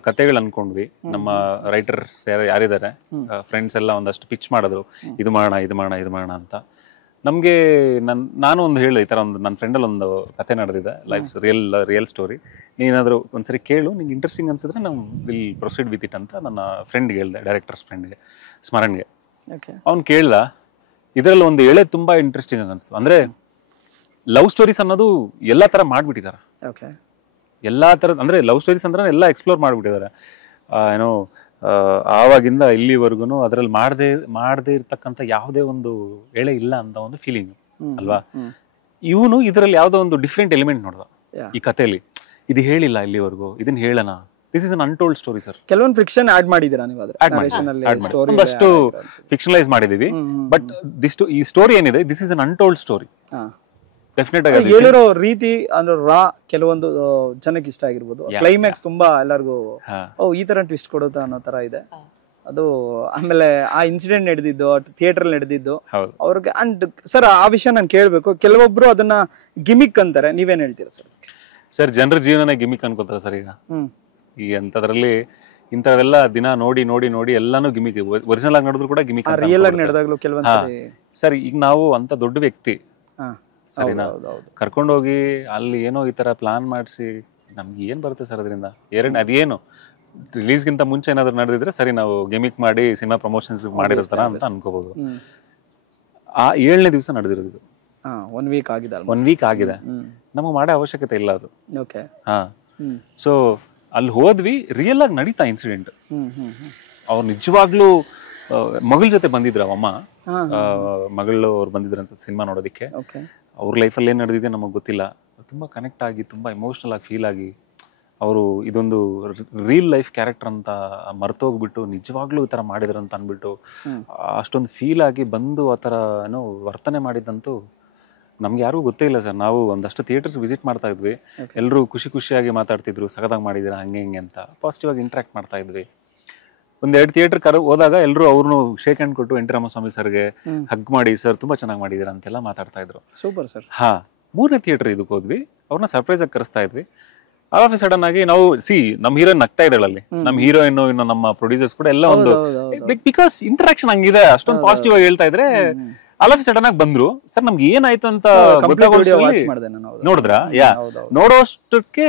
ಕತೆಗಳು ಅನ್ಕೊಂಡ್ವಿ. ನಮ್ಮ ರೈಟರ್ಸ್ ಯಾರಿದ್ದಾರೆ ಫ್ರೆಂಡ್ಸ್ ಎಲ್ಲ ಒಂದಷ್ಟು ಪಿಚ್ ಮಾಡಿದ್ರು, ಇದು ಮಾಡೋಣ ಅಂತ. ನಮ್ಗೆ ನಾನು ಒಂದು ಹೇಳಿದೆ, ಈ ತರ ಒಂದು ನನ್ನ ಫ್ರೆಂಡಲ್ಲಿ ಒಂದು ಕತೆ ನಡೆದಿದೆ, ಲೈಫ್ ರಿಯಲ್ ಸ್ಟೋರಿ, ನೀನಾದ್ರೂ ಒಂದ್ಸರಿ ಕೇಳು, ನಿಂಗೆ ಇಂಟ್ರೆಸ್ಟಿಂಗ್ ಅನ್ಸಿದ್ರೆ ನಾವು ವಿಲ್ ಪ್ರೊಸೀಡ್ ವಿತ್ ಇಟ್ ಅಂತ ನನ್ನ ಫ್ರೆಂಡ್ಗೆ ಹೇಳಿದೆ, ಡೈರೆಕ್ಟರ್ಸ್ ಫ್ರೆಂಡ್ಗೆ, ಸ್ಮರಣ್ಗೆ. ಅವ್ನು ಕೇಳ್ದ, ಇದರಲ್ಲಿ ಒಂದು ಎಳೆ ತುಂಬಾ ಇಂಟ್ರೆಸ್ಟಿಂಗ್ ಅನಿಸ್ತು. ಅಂದ್ರೆ ಲವ್ ಸ್ಟೋರೀಸ್ ಅನ್ನೋದು ಎಲ್ಲಾ ತರ ಮಾಡ್ಬಿಟ್ಟಿದ್ದಾರೆ, ಎಲ್ಲಾ ತರದ. ಅಂದ್ರೆ ಲವ್ ಸ್ಟೋರೀಸ್ ಅಂದ್ರೆ ಎಲ್ಲ ಎಕ್ಸ್ಪ್ಲೋರ್ ಮಾಡ್ಬಿಟ್ಟಿದ್ದಾರೆ. ಏನೋ ಆವಾಗಿಂದ ಇಲ್ಲಿವರೆಗೂ ಅದ್ರಲ್ಲಿ ಮಾಡದೇ ಇರ್ತಕ್ಕಂಥ ಯಾವುದೇ ಒಂದು ಎಳೆ ಇಲ್ಲ ಅಂತ ಒಂದು ಫೀಲಿಂಗ್ ಅಲ್ವಾ. ಇವನು ಇದರಲ್ಲಿ ಯಾವ್ದೋ ಒಂದು ಡಿಫ್ರೆಂಟ್ ಎಲಿಮೆಂಟ್ ನೋಡ್ದ ಈ ಕಥೆಯಲ್ಲಿ. ಇದು ಹೇಳಿಲ್ಲ ಇಲ್ಲಿವರೆಗೂ, ಇದನ್ನ ಹೇಳೋಣ. This is an untold story sir. ಕೆಲವೊಂದು ಫಿಕ್ಷನ್ ಆಡ್ ಮಾಡಿದೀರಾ ನೀವು? ಒಂದಷ್ಟು ಫಿಕ್ಷನಲೈಸ್ ಮಾಡಿದೀವಿ. ಬಟ್ ಈ ಸ್ಟೋರಿ ಏನಿದೆ, this is an untold story. Definite ಆಗಿ ಹೇಳಿರೋ ರೀತಿ ಅಂದ್ರೆ ಕೆಲವೊಂದು ಜನಕ್ಕೆ ಇಷ್ಟ ಆಗಿರ್ಬೋದು. ಕ್ಲೈಮ್ಯಾಕ್ಸ್ ತುಂಬಾ ಎಲ್ಲರಿಗೂ ಈ ತರ ಟ್ವಿಸ್ಟ್ ಕೊಡುತ್ತಾ ಅನ್ನೋ ತರ ಇದೆ ಅದು. ಆಮೇಲೆ ಆ ಇನ್ಸಿಡೆಂಟ್ ನಡೆದಿದ್ದು ಥಿಯೇಟರ್ ನಡೆದಿದ್ದು ಅವ್ರಿಗೆ. ಅಂಡ್ ಸರ್, ಆ ವಿಷಯ ನಾನು ಕೇಳ್ಬೇಕು. ಕೆಲವೊಬ್ರು ಅದನ್ನ ಗಿಮಿಕ್ ಅಂತಾರೆ, ನೀವೇನ್ ಹೇಳ್ತೀರಾ ಸರ್? ಸರ್, ಜನರ ಜೀವನನೇ ಗಿಮಿಕ್ ಅನ್ಕೋತಾರೆ ಸರ್ ಈಗ ಅಂತದ್ರಲ್ಲಿ. ಇಂಥವೆಲ್ಲ ದಿನ ನೋಡಿ ಎಲ್ಲಾನು ಗಿಮಿಕ್. ಒರಿಜಿನಲ್ ಆಗಿ ನಡೆದ್ರು ಕೂಡ ಗಿಮಿಕ್, ರಿಯಲ್ ಆಗಿ ನಡೆದಾಗ್ಲೂ ಕೆಲವೊಂದು. ಸರ್, ಈಗ ನಾವು ಅಂತ ದೊಡ್ಡ ವ್ಯಕ್ತಿ ಸರಿನಾ, ಕರ್ಕೊಂಡೋಗಿ ಅಲ್ಲಿ ಏನೋ ಈ ತರ ಪ್ಲಾನ್ ಮಾಡಿಸಿ ನಮ್ಗೆ ಏನ್ ಬರುತ್ತೆ ಸರ್ ಅದರಿಂದ? ಅದೇನು ರಿಲೀಸ್ಗಿಂತ ಮುಂಚೆ ಏನಾದ್ರು ನಡೆದಿದ್ರೆ ಸರಿ, ನಾವು ಗಿಮಿಕ್ ಮಾಡಿ ಸಿನಿಮಾ ಪ್ರಮೋಷನ್ಸ್ ಮಾಡಿರ್ತಾರ ಅಂತ ಅನ್ಕೋಬಹುದು. ಆ 7ನೇ ದಿವಸ ನಡೆದಿರೋದು, 1 ವೀಕ್ ಆಗಿದೆ. ನಮಗೆ ಮಾಡೋ ಅವಶ್ಯಕತೆ ಇಲ್ಲ ಅದು. ಸೊ ಅಲ್ಲಿ ಹೋದ್ವಿ, ರಿಯಲ್ ಆಗಿ ನಡೀತಾ ಇನ್ಸಿಡೆಂಟ್. ಅವ್ರು ನಿಜವಾಗ್ಲೂ ಮಗಳ ಜೊತೆ ಬಂದಿದ್ರು, ಅವಮ್ಮ ಮಗಳು ಅವ್ರು ಬಂದಿದ್ರಂತ ಸಿನಿಮಾ ನೋಡೋದಿಕ್ಕೆ. ಅವ್ರ ಲೈಫಲ್ಲಿ ಏನ್ ನಡೆದಿದೆ ನಮಗ್ ಗೊತ್ತಿಲ್ಲ. ತುಂಬಾ ಕನೆಕ್ಟ್ ಆಗಿ, ತುಂಬಾ ಎಮೋಷನಲ್ ಆಗಿ ಫೀಲ್ ಆಗಿ, ಅವರು ಇದೊಂದು ರಿಯಲ್ ಲೈಫ್ ಕ್ಯಾರೆಕ್ಟರ್ ಅಂತ ಮರ್ತೋಗ್ಬಿಟ್ಟು ನಿಜವಾಗ್ಲೂ ಈ ತರ ಮಾಡಿದ್ರು ಅಂತ ಅನ್ಬಿಟ್ಟು ಅಷ್ಟೊಂದು ಫೀಲ್ ಆಗಿ ಬಂದು ಆ ತರ ಏನೋ ವರ್ತನೆ ಮಾಡಿದಂತೂ ನಮ್ಗೆ ಯಾರಿಗೂ ಗೊತ್ತೇ ಇಲ್ಲ ಸರ್. ನಾವು ಒಂದಷ್ಟು ಥಿಯೇಟರ್ಸ್ ವಿಸಿಟ್ ಮಾಡ್ತಾ ಇದ್ವಿ, ಎಲ್ಲರೂ ಖುಷಿಯಾಗಿ ಮಾತಾಡ್ತಿದ್ರು, ಸಖತ್ತಾಗಿ ಮಾಡಿದಿರಾ ಹಂಗೆ ಹಿಂಗೆ ಅಂತ ಪಾಸಿಟಿವ್ ಆಗಿ ಇಂಟ್ರಾಕ್ಟ್ ಮಾಡ್ತಾ ಇದ್ವಿ. 1-2 ಥಿಯೇಟರ್ ಹೋದಾಗ ಎಲ್ಲರೂ ಅವ್ರನ್ನು ಶೇಕ್ ಹ್ಯಾಂಡ್ ಕೊಟ್ಟು ಎನ್ ಟಿ ರಾಮಸ್ವಾಮಿ ಸರ್ಗೆ ಹಗ್ ಮಾಡಿ, ಸರ್ ತುಂಬಾ ಚೆನ್ನಾಗಿ ಮಾಡಿದೀರಾ ಅಂತೆಲ್ಲ ಮಾತಾಡ್ತಾ ಇದ್ರು. Super sir. 3ನೇ ಥಿಯೇಟರ್ ಇದಕ್ಕೆ ಹೋದ್ವಿ, ಅವ್ರನ್ನ ಸರ್ಪ್ರೈಸ್ ಆಗಿ ಕರೆಸ್ತಾ ಇದ್ವಿ. ಆಫ್ ಸಡನ್ ಆಗಿ ನಾವು ನಮ್ಮ ಹೀರೋಯಿನ್ ನಗ್ತಾ ಇದ್ದಾಳಲ್ಲಿ, ನಮ್ಮ ಹೀರೋಯಿನ್ ಇನ್ನು ನಮ್ಮ ಪ್ರೊಡ್ಯೂಸರ್ಸ್ ಕೂಡ ಎಲ್ಲ ಒಂದು ಬಿಕಾಸ್ ಇಂಟರಾಕ್ಷನ್ ಹಂಗಿದೆ, ಅಷ್ಟೊಂದು ಪಾಸಿಟಿವ್ ಆಗಿ ಹೇಳ್ತಾ ಇದ್ರೆ ಆಲ್ ಆಫ್ ಸಡನ್ ಆಗಿ ಬಂದ್ರು. ಸರ್, ನಮ್ಗೆ ಏನಾಯ್ತು ಅಂತ ನೋಡಿದ್ರ? ನೋಡೋಷ್ಟಕ್ಕೆ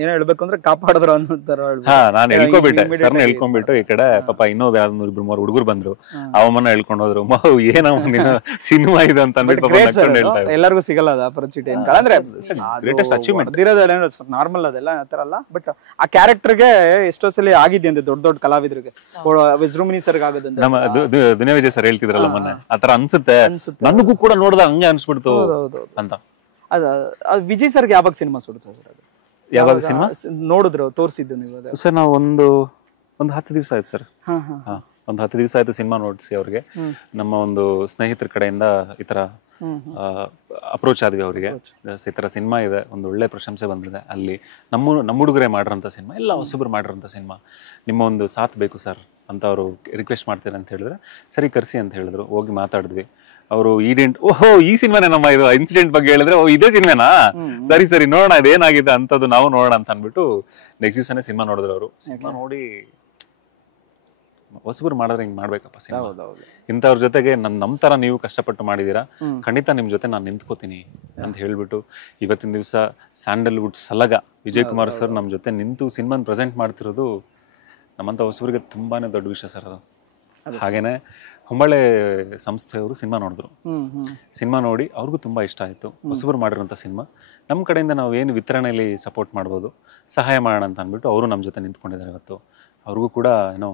ಏನ್ ಹೇಳ್ಬೇಕು ಅಂದ್ರೆ ಕಾಪಾಡಿದ್ರು ಅನ್ನೋ ತರ. ನಾನು ಹೇಳ್ಕೊಂಡ್ಬಿಟ್ಟೆ, ಸರ್ನ ಹೇಳ್ಕೊಂಡ್ಬಿಟ್ಟು ಈ ಕಡೆ ಪಾಪ ಇನ್ನೊಬ್ಬ 2-3 ಹುಡುಗರು ಬಂದ್ರು, ಅವಮ್ಮನ್ನ ಹೇಳ್ಕೊಂಡು ಹೋದ್ರು. ಏನೋ ಸಿನಿಮಾ ಇದು ಅಂತ ಎಲ್ಲರಿಗೂ ಸಿಗಲ್ಲ ಅದು ಅಪರ್ಚುನಿಟಿ. ಅಂದ್ರೆ ಗ್ರೇಟೆಸ್ಟ್ ಅಚೀವ್ಮೆಂಟ್ ನಾರ್ಮಲ್ ಅದೆಲ್ಲ ಆತರ ಅಲ್ಲ, ಬಟ್ ಆ ಕ್ಯಾರೆಕ್ಟರ್ಗೆ ಎಷ್ಟೋ ಸಲ ಆಗಿದೆ ಅಂದ್ರೆ ದೊಡ್ಡ ಕಲಾವಿದರಿಗೆ, ವಿಜೃಂಭಣಿ ಸರ್ಗೆ ಆಗೋದು. ನಮ್ಮ ದುನಿಯಾ ವಿಜಯ್ ಸರ್ ಹೇಳ್ತಿದ್ರಲ್ಲ ಮೊನ್ನೆ, ಆತರ ಅನ್ಸುತ್ತೆ ನನಗೂ ಕೂಡ ನೋಡಿದಾಗ ಹಂಗೆ ಅನ್ಸ್ಬಿಡ್ತು ಅಂತ. ವಿಜಯ್ ಸರ್ಗೆ ಯಾವಾಗ ಸಿನಿಮಾ ಸುಡ್ತು ಸರ್? ಯಾವಾಗ ಸಿನಿಮಾ ನೋಡಿದ್ರು, ತೋರಿಸಿದ್ದು ನೀವು? ಸರ್, ನಾವು ಒಂದು 10 ದಿವಸ ಆಯ್ತು ಸರ್. ಒಂದು 10 ದಿವಸ ಆಯ್ತು ಸಿನಿಮಾ ನೋಡಿಸಿ ಅವ್ರಿಗೆ. ನಮ್ಮ ಒಂದು ಸ್ನೇಹಿತರ ಕಡೆಯಿಂದ ಈ ತರ ಅಪ್ರೋಚ್ ಆದ್ವಿ ಅವರಿಗೆ, ಈ ತರ ಸಿನಿಮಾ ಇದೆ, ಒಂದು ಒಳ್ಳೆ ಪ್ರಶಂಸೆ ಬಂದಿದೆ, ಅಲ್ಲಿ ನಮ್ಮ ಹುಡುಗರೇ ಮಾಡಿರೋಂಥ ಸಿನಿಮಾ, ಎಲ್ಲ ಹೊಸಬ್ರು ಮಾಡಿರೋಂಥ ಸಿನಿಮಾ, ನಿಮ್ಮ ಒಂದು ಸಾಥ್ ಬೇಕು ಸರ್ ಅಂತ ಅವರು ರಿಕ್ವೆಸ್ಟ್ ಮಾಡ್ತೀರ ಅಂತ ಹೇಳಿದ್ರೆ, ಸರಿ ಕರ್ಸಿ ಅಂತ ಹೇಳಿದ್ರು. ಹೋಗಿ ಮಾತಾಡಿದ್ವಿ. ಅವರು ಓಹೋ ಈ ಸಿನಿಮಾನೇ ನಮ್ಮ ಇದು ಇನ್ಸಿಡೆಂಟ್ ಬಗ್ಗೆ ಹೇಳಿದ್ರೆ ಓ ಇದೇ ಸಿನಿಮಾನಾ, ಸರಿ ಸರಿ ನೋಡೋಣ ಇದೇನಾಗಿದೆ ಅಂತದ್ದು ನಾವು ನೋಡೋಣ ಅಂತ ಅನ್ಬಿಟ್ಟು ನೆಕ್ಸ್ಟ್ ದಿವಸನೇ ಸಿನಿಮಾ ನೋಡಿದ್ರು ಅವರು. ಸಿನಿಮಾ ನೋಡಿ ಹೊಸಬ್ರು ಮಾಡಿದ್ರೆ ಹಿಂಗ್ ಮಾಡ್ಬೇಕಪ್ಪ ಸಿನಿಮಾ, ಇಂಥವ್ರ ಜೊತೆಗೆ ನಮ್ ತರ ನೀವು ಕಷ್ಟಪಟ್ಟು ಮಾಡಿದೀರಾ, ಖಂಡಿತ ನಿಮ್ ಜೊತೆ ನಾನು ನಿಂತ್ಕೋತೀನಿ ಅಂತ ಹೇಳ್ಬಿಟ್ಟು ಇವತ್ತಿನ ದಿವಸ ಸ್ಯಾಂಡಲ್ವುಡ್ ಸಲಗ ವಿಜಯ್ ಕುಮಾರ್ ಸರ್ ನಮ್ ಜೊತೆ ನಿಂತು ಸಿನಿಮಾನ ಪ್ರೆಸೆಂಟ್ ಮಾಡ್ತಿರೋದು ನಮ್ಮಂತ ಹೊಸಬ್ರಿಗೆ ತುಂಬಾನೇ ದೊಡ್ಡ ವಿಷಯ ಸರ್ ಅದು. ಹಾಗೇನೆ ಹೊಂಬಳೆ ಸಂಸ್ಥೆಯವರು ಸಿನಿಮಾ ನೋಡಿದ್ರು, ಸಿನಿಮಾ ನೋಡಿ ಅವ್ರಿಗೂ ತುಂಬಾ ಇಷ್ಟ ಆಯ್ತು. ಹೊಸಬ್ರು ಮಾಡಿರೋಂಥ ಸಿನಿಮಾ, ನಮ್ಮ ಕಡೆಯಿಂದ ನಾವು ಏನು ವಿತರಣೆಯಲ್ಲಿ ಸಪೋರ್ಟ್ ಮಾಡ್ಬೋದು, ಸಹಾಯ ಮಾಡೋಣ ಅಂತ ಅಂದ್ಬಿಟ್ಟು ಅವರು ನಮ್ಮ ಜೊತೆ ನಿಂತ್ಕೊಂಡಿದ್ದಾರೆ ಇವತ್ತು. ಅವ್ರಿಗೂ ಕೂಡ ಏನೋ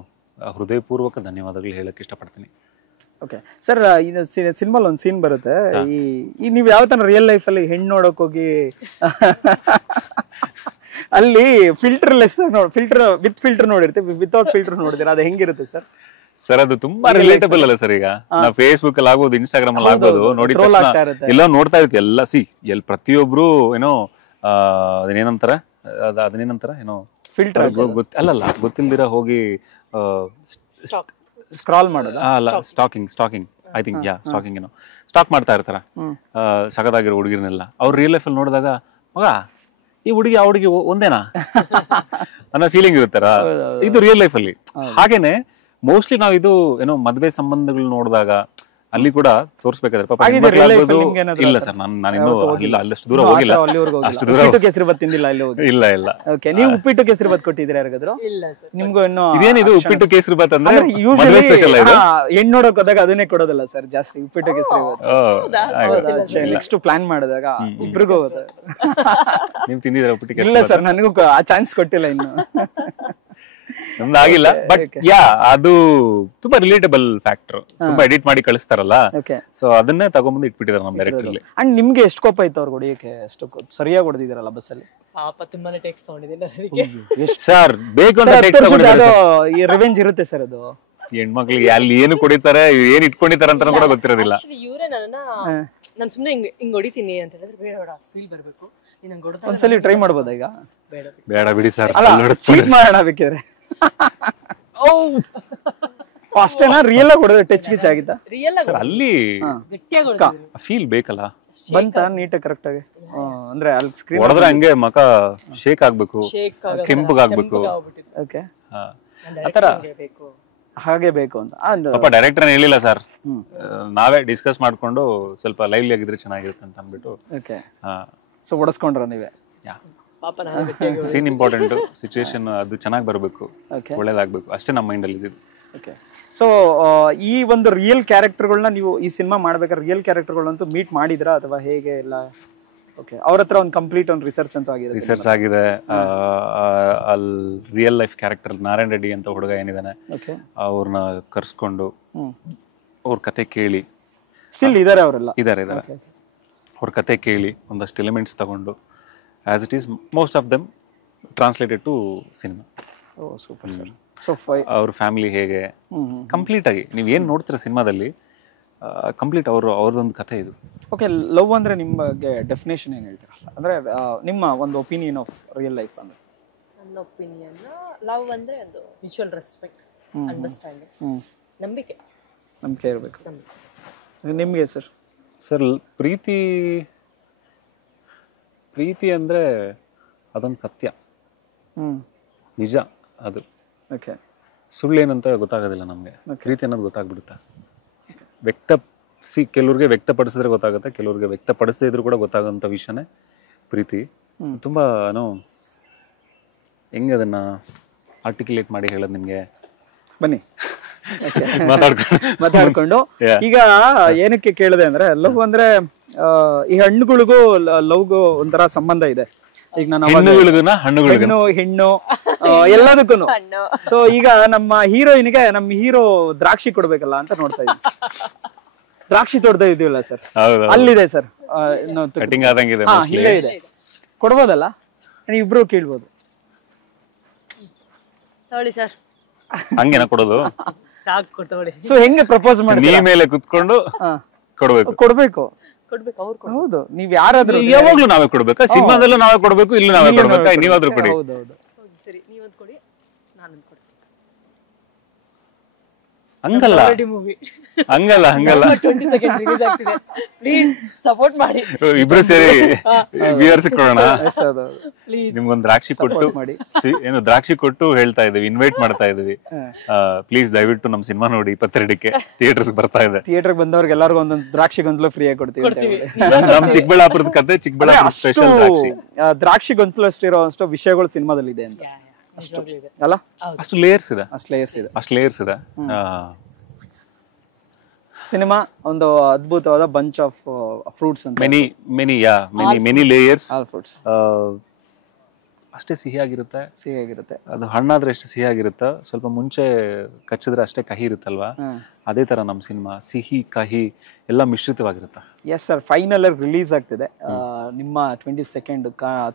ಹೃದಯಪೂರ್ವಕ ಧನ್ಯವಾದಗಳು ಹೇಳಕ್ ಇಷ್ಟಪಡ್ತೀನಿ. ಓಕೆ ಸರ್, ಇದು ಸಿನಿಮಾಲ್ ಒಂದು ಸೀನ್ ಬರುತ್ತೆ, ಈ ನೀವು ಯಾವ ತರ ರಿಯಲ್ ಲೈಫ್ ಅಲ್ಲಿ ಹೆಣ್ಣು ನೋಡಕ್ ಹೋಗಿ ಅಲ್ಲಿ ಫಿಲ್ಟರ್ಲೆಸ್ ಫಿಲ್ಟರ್ ವಿತ್ ಫಿಲ್ಟರ್ ನೋಡಿರ್ತೀವಿ, ವಿತೌಟ್ ಫಿಲ್ಟರ್ ನೋಡಿದ್ರೆ ಅದು ಹೆಂಗಿರುತ್ತೆ ಸರ್? ಸರ್ ಅದು ತುಂಬಾ ರಿಲೇಟಬಲ್ ಅಲ್ಲ ಸರ್. ಈಗ ನಾವು ಫೇಸ್ಬುಕ್ ಅಲ್ಲಿ ಆಗ್ಬೋದು, ಇನ್ಸ್ಟಾಗ್ರಾಮ್ ಅಲ್ಲಿ ಆಗ್ಬೋದು, ನೋಡಿದ ತಕ್ಷಣ ಎಲ್ಲ ನೋಡ್ತಾ ಇರ್ತೀವಿ ಎಲ್ಲ. ಪ್ರತಿಯೊಬ್ರು ಏನೋ ಅದನ್ನೇನಂತಾರ ಏನೋ ಫಿಲ್ಟರ್ ಅಲ್ಲಲ್ಲ ಗೊತ್ತಿಲ್ದಿರ ಹೋಗಿ ಸ್ಕ್ರಾಲ್ ಮಾಡೋದು, ಅಲ್ಲ ಸ್ಟಾಕಿಂಗ್ ಐ ಥಿಂಕ್ ಸ್ಟಾಕಿಂಗ್ ಏನೋ ಸ್ಟಾಕ್ ಮಾಡ್ತಾ ಇರ್ತಾರ ಸಗದಾಗಿರೋ ಹುಡುಗಿರ್ನೆಲ್ಲ. ಅವ್ರು ರಿಯಲ್ ಲೈಫ್ ಅಲ್ಲಿ ನೋಡಿದಾಗ ಮಗ ಈ ಹುಡುಗಿ ಆ ಹುಡುಗಿ ಒಂದೇನಾ ಅನ್ನೋ ಫೀಲಿಂಗ್ ಇರುತ್ತಾರ. ಇದು ರಿಯಲ್ ಲೈಫ್ ಅಲ್ಲಿ. ಹಾಗೇನೆ ಮೋಸ್ಟ್ಲಿ ನಾವ್ ಇದು ಏನೋ ಮದ್ವೆ ಸಂಬಂಧಗಳು ನೋಡಿದಾಗ ಅಲ್ಲಿ ಕೂಡ ತೋರಿಸ್ಬೇಕಾದ್ರೆ ಪಾಪ ಇಲ್ಲ ಸರ್, ನಾನಿನ್ನೂ ಇಲ್ಲ ಅಲ್ಲಷ್ಟು ದೂರ ಹೋಗಿಲ್ಲ, ಅಷ್ಟು ದೂರ ಇಲ್ಲ ಇಲ್ಲ. ನೀವು ಉಪ್ಪಿಟ್ಟು ಕೇಸರಿ ಬಾತ್ ಕೊಟ್ಟಿದ್ರೆ ಯಾರಿಗಾದ್ರು? ನಿಮ್ಗೂ ಇನ್ನು ಇದೇನಿದು ಉಪ್ಪಿಟ್ಟು ಕೇಸರಿ ಬಾತ್ ಅಂದ್ರೆ ಹೆಣ್ಣು ನೋಡಕ್ ಹೋದಾಗ ಅದನ್ನೇ ಕೊಡೋದಲ್ಲ ಸರ್ ಜಾಸ್ತಿ, ಉಪ್ಪಿಟ್ಟು ಕೇಸರಿ ಬಾತ್. ನೆಕ್ಸ್ಟ್ ಪ್ಲಾನ್ ಮಾಡಿದಾಗ ಇಬ್ರಿಗೂ ಹೋಗುತ್ತೆ. ನೀವು ತಿಂದಿದ್ರ ಉಪ್ಪಿಟ್ಟು? ಇಲ್ಲ ಸರ್, ನನಗೂ ಆ ಚಾನ್ಸ್ ಕೊಟ್ಟಿಲ್ಲ ಇನ್ನು, ನಮ್ದಾಗಿಲ್ಲ. ಬಟ್ ಯಾ ಅದು ತುಂಬಾ ರಿಲೇಟಬಲ್ ಫ್ಯಾಕ್ಟರ್, ತುಂಬಾ ಎಡಿಟ್ ಮಾಡಿ ಕಳಿಸ್ತಾರಲ್ಲ, ಸೊ ಅದನ್ನೇ ತಗೊಂಡ್ಬಂದು ಇಟ್ಬಿಟ್ಟಿದ್ದಾರೆ ನಮ್ಮ ಡೈರೆಕ್ಟರ್ ಅಲ್ಲಿ. ಅಂಡ್ ನಿಮ್ಗೆ ಎಷ್ಟು ಕೋಪ ಇತ್ತು ಅವ್ರು ಹೊಡಿಯಕ್ಕೆ? ಎಷ್ಟು ಸರಿಯಾಗಿ ಹೊಡೆದಿದ್ದಾರಲ್ಲ ಬಸ್ಸಲ್ಲಿ? ಪಾಪ ತುಂಬಾನೇ ಟೇಕ್ಸ್ ತಗೊಂಡಿದ್ದೀನಿ ಸರ್, ಬೇಕು ಅಂತ ರಿವೆಂಜ್ ಇರುತ್ತೆ ಸರ್ ಅದು. ಹೆಣ್ಮಕ್ಳಿಗೆ ಅಲ್ಲಿ ಏನು ಕುಡಿತಾರೆ, ಏನ್ ಇಟ್ಕೊಂಡಿದ್ದಾರೆ ಅಂತ ಕೂಡ ಗೊತ್ತಿರೋದಿಲ್ಲ. ಇವರೇ ನಾನು ಸುಮ್ನೆ ಹಿಂಗ್ ಹೊಡಿತೀನಿ ಅಂತ ಹೇಳಿದ್ರೆ ಬೇಡ ಫೀಲ್ ಬರ್ಬೇಕು, ಒಂದ್ಸಲಿ ಟ್ರೈ ಮಾಡ್ಬೋದಾ ಈಗ? ಬೇಡ ಬಿಡಿ ಸರ್, ಚೀಟ್ ಮಾಡೋಣ ಬೇಕಿದ್ರೆ. ಅಷ್ಟೇನಾ? ರಿಯಲ್ ಆಗಿ ಹೊಡೆದ್ರೆ ಟಚ್ ಗಿಚ್ ಆಗಿತ್ತಾ? ಸರ್ ಅಲ್ಲಿ ಫೀಲ್ ಬೇಕಲ್ಲ, ಬಂತ ನೀಟಾಗಿ ಕರೆಕ್ಟ್ ಆಗಿ? ಅಂದ್ರೆ ಅಲ್ಲಿ ಸ್ಕ್ರೀನ್ ಹೊಡೆದ್ರೆ ಹಂಗೆ ಮಕ ಶೇಕ್ ಆಗ್ಬೇಕು, ಕೆಂಪಗಾಗ್ಬೇಕು, ಓಕೆ ಆತರ ಹಾಗೆ ಬೇಕು ಅಂತ ಪಾಪ ಡೈರೆಕ್ಟರ್ ಹೇಳಿಲ್ಲ ಸರ್, ನಾವೇ ಡಿಸ್ಕಸ್ ಮಾಡ್ಕೊಂಡು ಸ್ವಲ್ಪ ಲೈವ್ಲಿ ಆಗಿದ್ರೆ ಚೆನ್ನಾಗಿರುತ್ತೆ ಅಂತ ಅಂದ್ಬಿಟ್ಟು. ಸೊ ಹೊಡೆಸ್ಕೊಂಡ್ರ ನೀವೇ? ಸೀನ್ ಇಂಪಾರ್ಟೆಂಟ್, ಸಿಚುವೇಶನ್ ಅದು ಚೆನ್ನಾಗಿ ಬರಬೇಕು, ಒಳ್ಳೇದಾಗ್ಬೇಕು, ಅಷ್ಟೇ ನಮ್ಮ ಮೈಂಡ್ ಅಲ್ಲಿ ಇದ್ದಿದ್ದು. ಓಕೆ. ಸೊ ಈ ಒಂದು ರಿಯಲ್ ಕ್ಯಾರೆಕ್ಟರ್ಗಳನ್ನ ನೀವು ಈ ಸಿನಿಮಾ ಮಾಡ್ಬೇಕಾದ್ರೆ ರಿಯಲ್ ಕ್ಯಾರೆಕ್ಟರ್ಗಳಂತೂ ಮೀಟ್ ಮಾಡಿದ್ರಾ ಅಥವಾ ಹೇಗೆ ಇಲ್ಲ? ಓಕೆ, ಅವ್ರ ಹತ್ರ ಒಂದು ಕಂಪ್ಲೀಟ್ ಒಂದು ರಿಸರ್ಚ್ ಅಂತೂ ಆಗಿದೆ? ರಿಸರ್ಚ್ ಆಗಿದೆ. ಅಲ್ಲಿ real life character Narayan Reddy ಅಂತ ಹುಡುಗ ಏನಿದಾನೆ, ಅವ್ರನ್ನ ಕರ್ಸ್ಕೊಂಡು ಅವ್ರ ಕತೆ ಕೇಳಿ, ಸ್ಟಿಲ್ ಇದಾರೆ ಅವರೆಲ್ಲ? ಇದಾರೆ. ಅವ್ರ ಕತೆ ಕೇಳಿ ಒಂದಷ್ಟು ಎಲಿಮೆಂಟ್ಸ್ ತಗೊಂಡು as it is most of them translated to cinema. Super sir. ಅವ್ರ ಫ್ಯಾಮಿಲಿ ಹೇಗೆ ಕಂಪ್ಲೀಟ್ ಆಗಿ ನೀವು ಏನ್ ನೋಡ್ತೀರ ಸಿನಿಮಾದಲ್ಲಿ, ಕಂಪ್ಲೀಟ್ ಅವ್ರದೊಂದು ಕಥೆ ಇದು. ಓಕೆ, ಲವ್ ಅಂದ್ರೆ ನಿಮ್ಮ ಬಗ್ಗೆ ಡೆಫಿನೇಷನ್ ಏನ್ ಹೇಳ್ತೀರಲ್ಲ, ಅಂದ್ರೆ ನಿಮ್ಮ ಒಂದು ಒಪಿನಿಯನ್ ಆಫ್ ರಿಯಲ್ ಲೈಫ್ ಅಂದ್ರೆ? ನನ್ನ ಒಪಿನಿಯನ್, ಲವ್ ಅಂದ್ರೆ ಅದು ಮ್ಯೂಚುವಲ್ ರೆಸ್ಪೆಕ್ಟ್, ಅಂಡರ್ಸ್ಟ್ಯಾಂಡಿಂಗ್, ನಂಬಿಕೆ ಇರಬೇಕು. ನಿಮ್ಗೆ ಸರ್? ಸರ್, ಪ್ರೀತಿ ಅಂದ್ರೆ ಅದೊಂದು ಸತ್ಯ, ನಿಜ ಅದು. ಓಕೆ, ಸುಳ್ಳೇನಂತ ಗೊತ್ತಾಗೋದಿಲ್ಲ ನಮ್ಗೆ, ಪ್ರೀತಿ ಅನ್ನೋದು ಗೊತ್ತಾಗ್ಬಿಡುತ್ತೆ. ಕೆಲವ್ರಿಗೆ ವ್ಯಕ್ತಪಡಿಸಿದ್ರೆ ಗೊತ್ತಾಗುತ್ತೆ, ಕೆಲವ್ರಿಗೆ ವ್ಯಕ್ತಪಡಿಸಿದ್ರು ಕೂಡ ಗೊತ್ತಾಗೋಂಥ ವಿಷಯನೇ ಪ್ರೀತಿ. ತುಂಬಾ ಹೆಂಗೆ ಅದನ್ನ ಆರ್ಟಿಕ್ಯುಲೇಟ್ ಮಾಡಿ ಹೇಳೋದು ನಿಮ್ಗೆ? ಬನ್ನಿ ಮಾತಾಡ್ಕೊಂಡು. ಈಗ ಏನಕ್ಕೆ ಕೇಳಿದೆ ಅಂದ್ರೆ, ಲವ್ ಅಂದ್ರೆ ಈ ಹಣ್ಣುಗಳಿಗೂ ಲವ್ಗೂ ಒಂಥರ ಸಂಬಂಧ ಇದೆ. ಈಗ ನಾನು ಹೆಣ್ಣು ಎಲ್ಲದಕ್ಕೂ. ಸೊ ಈಗ ನಮ್ಮ ಹೀರೋಯಿನ್ಗೆ ನಮ್ಮ ಹೀರೋ ದ್ರಾಕ್ಷಿ ಕೊಡ್ಬೇಕಲ್ಲ ಅಂತ ನೋಡ್ತಾ ಇದ್ವಿ. ದ್ರಾಕ್ಷಿ ತೋಡ್ತಾ ಇದೀವಲ್ಲ ಸರ್, ಅಲ್ಲಿದೆ ಸರ್, ಇಲ್ಲೇ ಇದೆ, ಕೊಡ್ಬೋದಲ್ಲ? ಇಬ್ರು ಕೇಳ್ಬೋದು. ಹಂಗೇನ ಕೊಡೋದು? ಸೊ ಹೆಂಗೆ ಪ್ರಪೋಸ್ ಮಾಡಿ ನೀ ಮೇಲೆ ಕುತ್ಕೊಂಡು ಕೊಡ್ಬೇಕು? ಹೌದು, ನೀವ್ ಯಾರಾದ್ರೂ ಯಾವಾಗ್ಲೂ ನಾವೇ ಕೊಡ್ಬೇಕಾ? ಸಿನಿಮಾದಲ್ಲೂ ನಾವೇ ಕೊಡ್ಬೇಕು, ಇಲ್ಲಿ ನಾವೇ ಕೊಡ್ಬೇಕಾ? ನೀವಾದ್ರೂ ಕೊಡಿ. ಸರಿ, ನೀವೊಂದು ಕೊಡಿ, ನಾನೊಂದು ಕೊಡ್ತೀನಿ. ಹಂಗಲ್ಲ ಮೂವಿ ಹಂಗಲ್ಲ ಹಂಗಲ್ಲ 22 ರಿಲೀಸ್ ಆಗ್ತಿದೆ, ಪ್ಲೀಸ್ ಸಪೋರ್ಟ್ ಮಾಡಿ. ಇಬ್ರು ಸೇರಿ ವ್ಯೂವರ್ಸ್ ಕೊಡೋಣ. ಪ್ಲೀಸ್ ನಿಮ್ಗೊಂದು ದ್ರಾಕ್ಷಿ ಕೊಟ್ಟು ಏನು ದ್ರಾಕ್ಷಿ ಕೊಟ್ಟು ಹೇಳ್ತಾ ಇದೀವಿ, ಇನ್ವೈಟ್ ಮಾಡ್ತಾ ಇದೀವಿ. ಪ್ಲೀಸ್ ದಯವಿಟ್ಟು ನಮ್ ಸಿನಿಮಾ ನೋಡಿ 22ಕ್ಕೆ ಥಿಯೇಟರ್ಸ್ ಬರ್ತಾ ಇದೆ. ಥಿಯೇಟರ್ ಬಂದವ್ರಿಗೆ ಎಲ್ಲರಿಗೂ ಒಂದೊಂದು ದ್ರಾಕ್ಷಿ ಗೊಂದಲು ಫ್ರೀ ಆಗಿ ಕೊಡ್ತೀವಿ. ನಮ್ ಚಿಕ್ಕಬಳ್ಳಾಪುರದ ಕತೆ, ಚಿಕ್ಕಬಳ್ಳಾಪುರ ಸ್ಪೆಷಲ್ ದ್ರಾಕ್ಷಿ. ದ್ರಾಕ್ಷಿ ಗೊಂದಲು ಅಷ್ಟಿರೋ ಅಷ್ಟು ವಿಷಯಗಳು ಸಿನಿಮಾದಲ್ಲಿ ಇದೆ ಅಂತ ಅಲ್ಲ, ಅಷ್ಟು ಲೇಯರ್ಸ್ ಇದೆ, ಅಷ್ಟು ಲೇಯರ್ಸ್ ಇದೆ. ಸಿನಿಮಾ ಒಂದು ಅದ್ಭುತವಾದ ಬಂಚ್ ಆಫ್ ಫ್ರೂಟ್ಸ್ ಅಂತ, ಮೆನಿ ಲೇಯರ್ಸ್, ಆಲ್ ಫ್ರೂಟ್ಸ್. ಅಷ್ಟೇ ಸಿಹಿಯಾಗಿರುತ್ತೆ. ಅದು ಹಣ್ಣಾದ್ರೆ ಎಷ್ಟು ಸಿಹಿಯಾಗಿರುತ್ತೆ, ಸ್ವಲ್ಪ ಮುಂಚೆ ಕಚ್ಚಿದ್ರೆ ಅಷ್ಟೇ ಕಹಿ ಇರುತ್ತಲ್ವಾ, ಅದೇ ತರ ನಮ್ ಸಿನಿಮಾ ಸಿಹಿ ಕಹಿ ಎಲ್ಲ ಮಿಶ್ರಿತವಾಗಿರುತ್ತೆ. ಎಸ್ ಸರ್, ಫೈನಲ್ ರಿಲೀಸ್ ಆಗ್ತಿದೆ ನಿಮ್ಮ 22nd.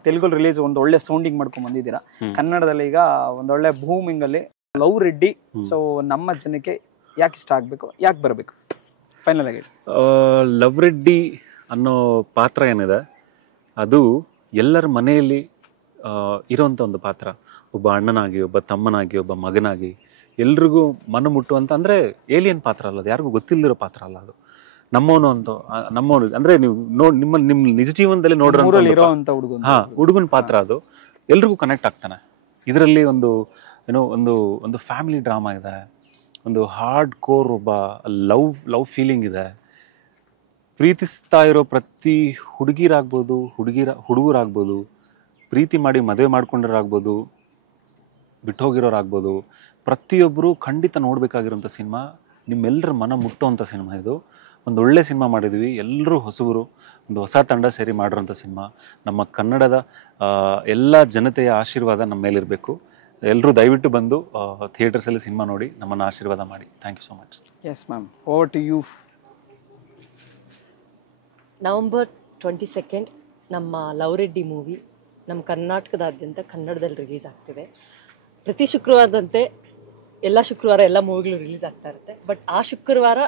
ತೆಲುಗು ರಿಲೀಸ್ ಒಂದು ಒಳ್ಳೆ ಸೌಂಡಿಂಗ್ ಮಾಡ್ಕೊಂಡ್ ಬಂದಿದ್ದೀರಾ. ಕನ್ನಡದಲ್ಲಿ ಈಗ ಒಂದೊಳ್ಳೆ ಬೂಮಿಂಗ್ ಅಲ್ಲಿ ಲವ್ ರೆಡ್ಡಿ. ಸೊ ನಮ್ಮ ಜನಕ್ಕೆ ಯಾಕೆ ಇಷ್ಟ ಆಗ್ಬೇಕು, ಯಾಕೆ ಬರಬೇಕು ಫೈನಲ್ ಆಗಿ? ಲವ್ ರೆಡ್ಡಿ ಅನ್ನೋ ಪಾತ್ರ ಏನಿದೆ ಅದು ಎಲ್ಲರ ಮನೆಯಲ್ಲಿ ಇರೋಂಥ ಒಂದು ಪಾತ್ರ. ಒಬ್ಬ ಅಣ್ಣನಾಗಿ, ಒಬ್ಬ ತಮ್ಮನಾಗಿ, ಒಬ್ಬ ಮಗನಾಗಿ ಎಲ್ರಿಗೂ ಮನ ಮುಟ್ಟುವಂತ, ಅಂದ್ರೆ ಏಲಿಯನ್ ಪಾತ್ರ ಅಲ್ಲ ಅದು, ಯಾರಿಗೂ ಗೊತ್ತಿಲ್ಲದಿರೋ ಪಾತ್ರ ಅಲ್ಲ ಅದು. ನಮ್ಮವನು ಅಂತ, ನಮ್ಮವನು ಅಂದ್ರೆ ನೀವು ನಿಮ್ಮ ನಿಜ ಜೀವನದಲ್ಲಿ ನೋಡಿರೋ ಹುಡುಗನ ಪಾತ್ರ ಅದು. ಎಲ್ರಿಗೂ ಕನೆಕ್ಟ್ ಆಗ್ತಾನೆ. ಇದರಲ್ಲಿ ಒಂದು ಏನೋ ಒಂದು ಫ್ಯಾಮಿಲಿ ಡ್ರಾಮಾ ಇದೆ, ಒಂದು ಹಾರ್ಡ್ ಕೋರ್ ಒಬ್ಬ ಲವ್ ಫೀಲಿಂಗ್ ಇದೆ. ಪ್ರೀತಿಸ್ತಾ ಇರೋ ಪ್ರತಿ ಹುಡುಗರಾಗ್ಬೋದು, ಪ್ರೀತಿ ಮಾಡಿ ಮದುವೆ ಮಾಡ್ಕೊಂಡಿರಾಗ್ಬೋದು, ಬಿಟ್ಟೋಗಿರೋರಾಗ್ಬೋದು, ಪ್ರತಿಯೊಬ್ಬರು ಖಂಡಿತ ನೋಡ್ಬೇಕಾಗಿರೋಂಥ ಸಿನಿಮಾ. ನಿಮ್ಮೆಲ್ಲರ ಮನ ಮುಟ್ಟುವಂಥ ಸಿನಿಮಾ ಇದು. ಒಂದು ಒಳ್ಳೆ ಸಿನಿಮಾ ಮಾಡಿದ್ವಿ, ಎಲ್ಲರೂ ಹೊಸಬರು, ಒಂದು ಹೊಸ ತಂಡ ಸೇರಿ ಮಾಡಿರೋಂಥ ಸಿನಿಮಾ. ನಮ್ಮ ಕನ್ನಡದ ಎಲ್ಲ ಜನತೆಯ ಆಶೀರ್ವಾದ ನಮ್ಮ ಮೇಲಿರಬೇಕು. ಎಲ್ಲರೂ ದಯವಿಟ್ಟು ಬಂದು ಥಿಯೇಟರ್ಸಲ್ಲಿ ಸಿನಿಮಾ ನೋಡಿ ನಮ್ಮನ್ನು ಆಶೀರ್ವಾದ ಮಾಡಿ. Thank you so much. Yes ma'am, over to you. November 22 ನಮ್ಮ ಲವ್ ರೆಡ್ಡಿ ಮೂವಿ ನಮ್ಮ ಕರ್ನಾಟಕದಾದ್ಯಂತ ಕನ್ನಡದಲ್ಲಿ ರಿಲೀಸ್ ಆಗ್ತಿದೆ. ಪ್ರತಿ ಶುಕ್ರವಾರದಂತೆ ಎಲ್ಲ ಶುಕ್ರವಾರ ಎಲ್ಲ ಮೂವಿಗಳು ರಿಲೀಸ್ ಆಗ್ತಾ ಇರುತ್ತೆ. ಬಟ್ ಆ ಶುಕ್ರವಾರ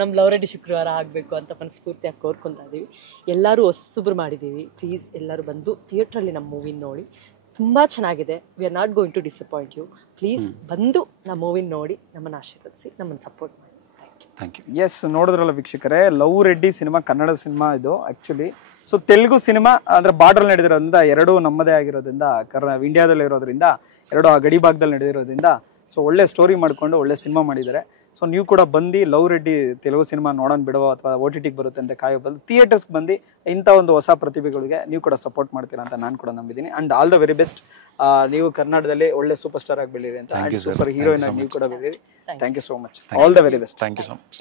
ನಮ್ಮ ಲವ್ ರೆಡ್ಡಿ ಶುಕ್ರವಾರ ಆಗಬೇಕು ಅಂತ ಮನಸ್ಫೂರ್ತಿಯಾಗಿ ಕೋರ್ಕೊತಾ ಇದ್ದೀವಿ. ಎಲ್ಲರೂ ಹೊಸಬ್ರು ಮಾಡಿದ್ದೀವಿ. ಪ್ಲೀಸ್ ಎಲ್ಲರೂ ಬಂದು ಥಿಯೇಟ್ರಲ್ಲಿ ನಮ್ಮ ಮೂವಿನ ನೋಡಿ. ತುಂಬ ಚೆನ್ನಾಗಿದೆ. We are not going to disappoint you. Please ಬಂದು ನಮ್ಮ ಮೂವಿನ ನೋಡಿ ನಮ್ಮನ್ನು ಆಶೀರ್ವದಿಸಿ, ನಮ್ಮನ್ನು ಸಪೋರ್ಟ್ ಮಾಡಿ. Thank you. ಎಸ್, ನೋಡಿದ್ರಲ್ಲ ವೀಕ್ಷಕರೇ, love Reddy cinema Kannada cinema ಇದು ಆ್ಯಕ್ಚುಲಿ. ಸೊ ತೆಲುಗು ಸಿನಿಮಾ ಅಂದರೆ ಬಾರ್ಡ್ರಲ್ಲಿ ನಡೆದಿರೋದ್ರಿಂದ, ಎರಡೂ ನಮ್ಮದೇ ಆಗಿರೋದ್ರಿಂದ, ಇಂಡಿಯಾದಲ್ಲಿ ಇರೋದ್ರಿಂದ, ಎರಡು ಆ ಗಡಿ ಭಾಗದಲ್ಲಿ ನಡೆದಿರೋದ್ರಿಂದ, ಸೊ ಒಳ್ಳೆ ಸ್ಟೋರಿ ಮಾಡಿಕೊಂಡು ಒಳ್ಳೆ ಸಿನಿಮಾ ಮಾಡಿದ್ದಾರೆ. ಸೊ ನೀವು ಕೂಡ ಬಂದು ಲವ್ ರೆಡ್ಡಿ ತೆಲುಗು ಸಿನಿಮಾ ನೋಡೋಣ ಬಿಡುವ ಅಥವಾ OTTಗೆ ಬರುತ್ತೆ ಅಂತ ಕಾಯೋ ಬಂದು ಥಿಯೇಟರ್ಸ್ಗೆ ಬಂದು ಇಂಥ ಒಂದು ಹೊಸ ಪ್ರತಿಭೆಗಳಿಗೆ ನೀವು ಕೂಡ ಸಪೋರ್ಟ್ ಮಾಡ್ತೀರಾ ಅಂತ ನಾನು ಕೂಡ ನಂಬಿದ್ದೀನಿ. And all the very best. ನೀವು ಕನ್ನಡದಲ್ಲಿ ಒಳ್ಳೆ ಸೂಪರ್ ಸ್ಟಾರ್ ಆಗಿ ಬೆಳೀರಿ ಅಂತ, ಸೂಪರ್ ಹೀರೋಯಿನ್ ಆಗಿ ನೀವು ಕೂಡ ಬೆಳೀರಿ. Thank you so much. All the very best. Thank you so much.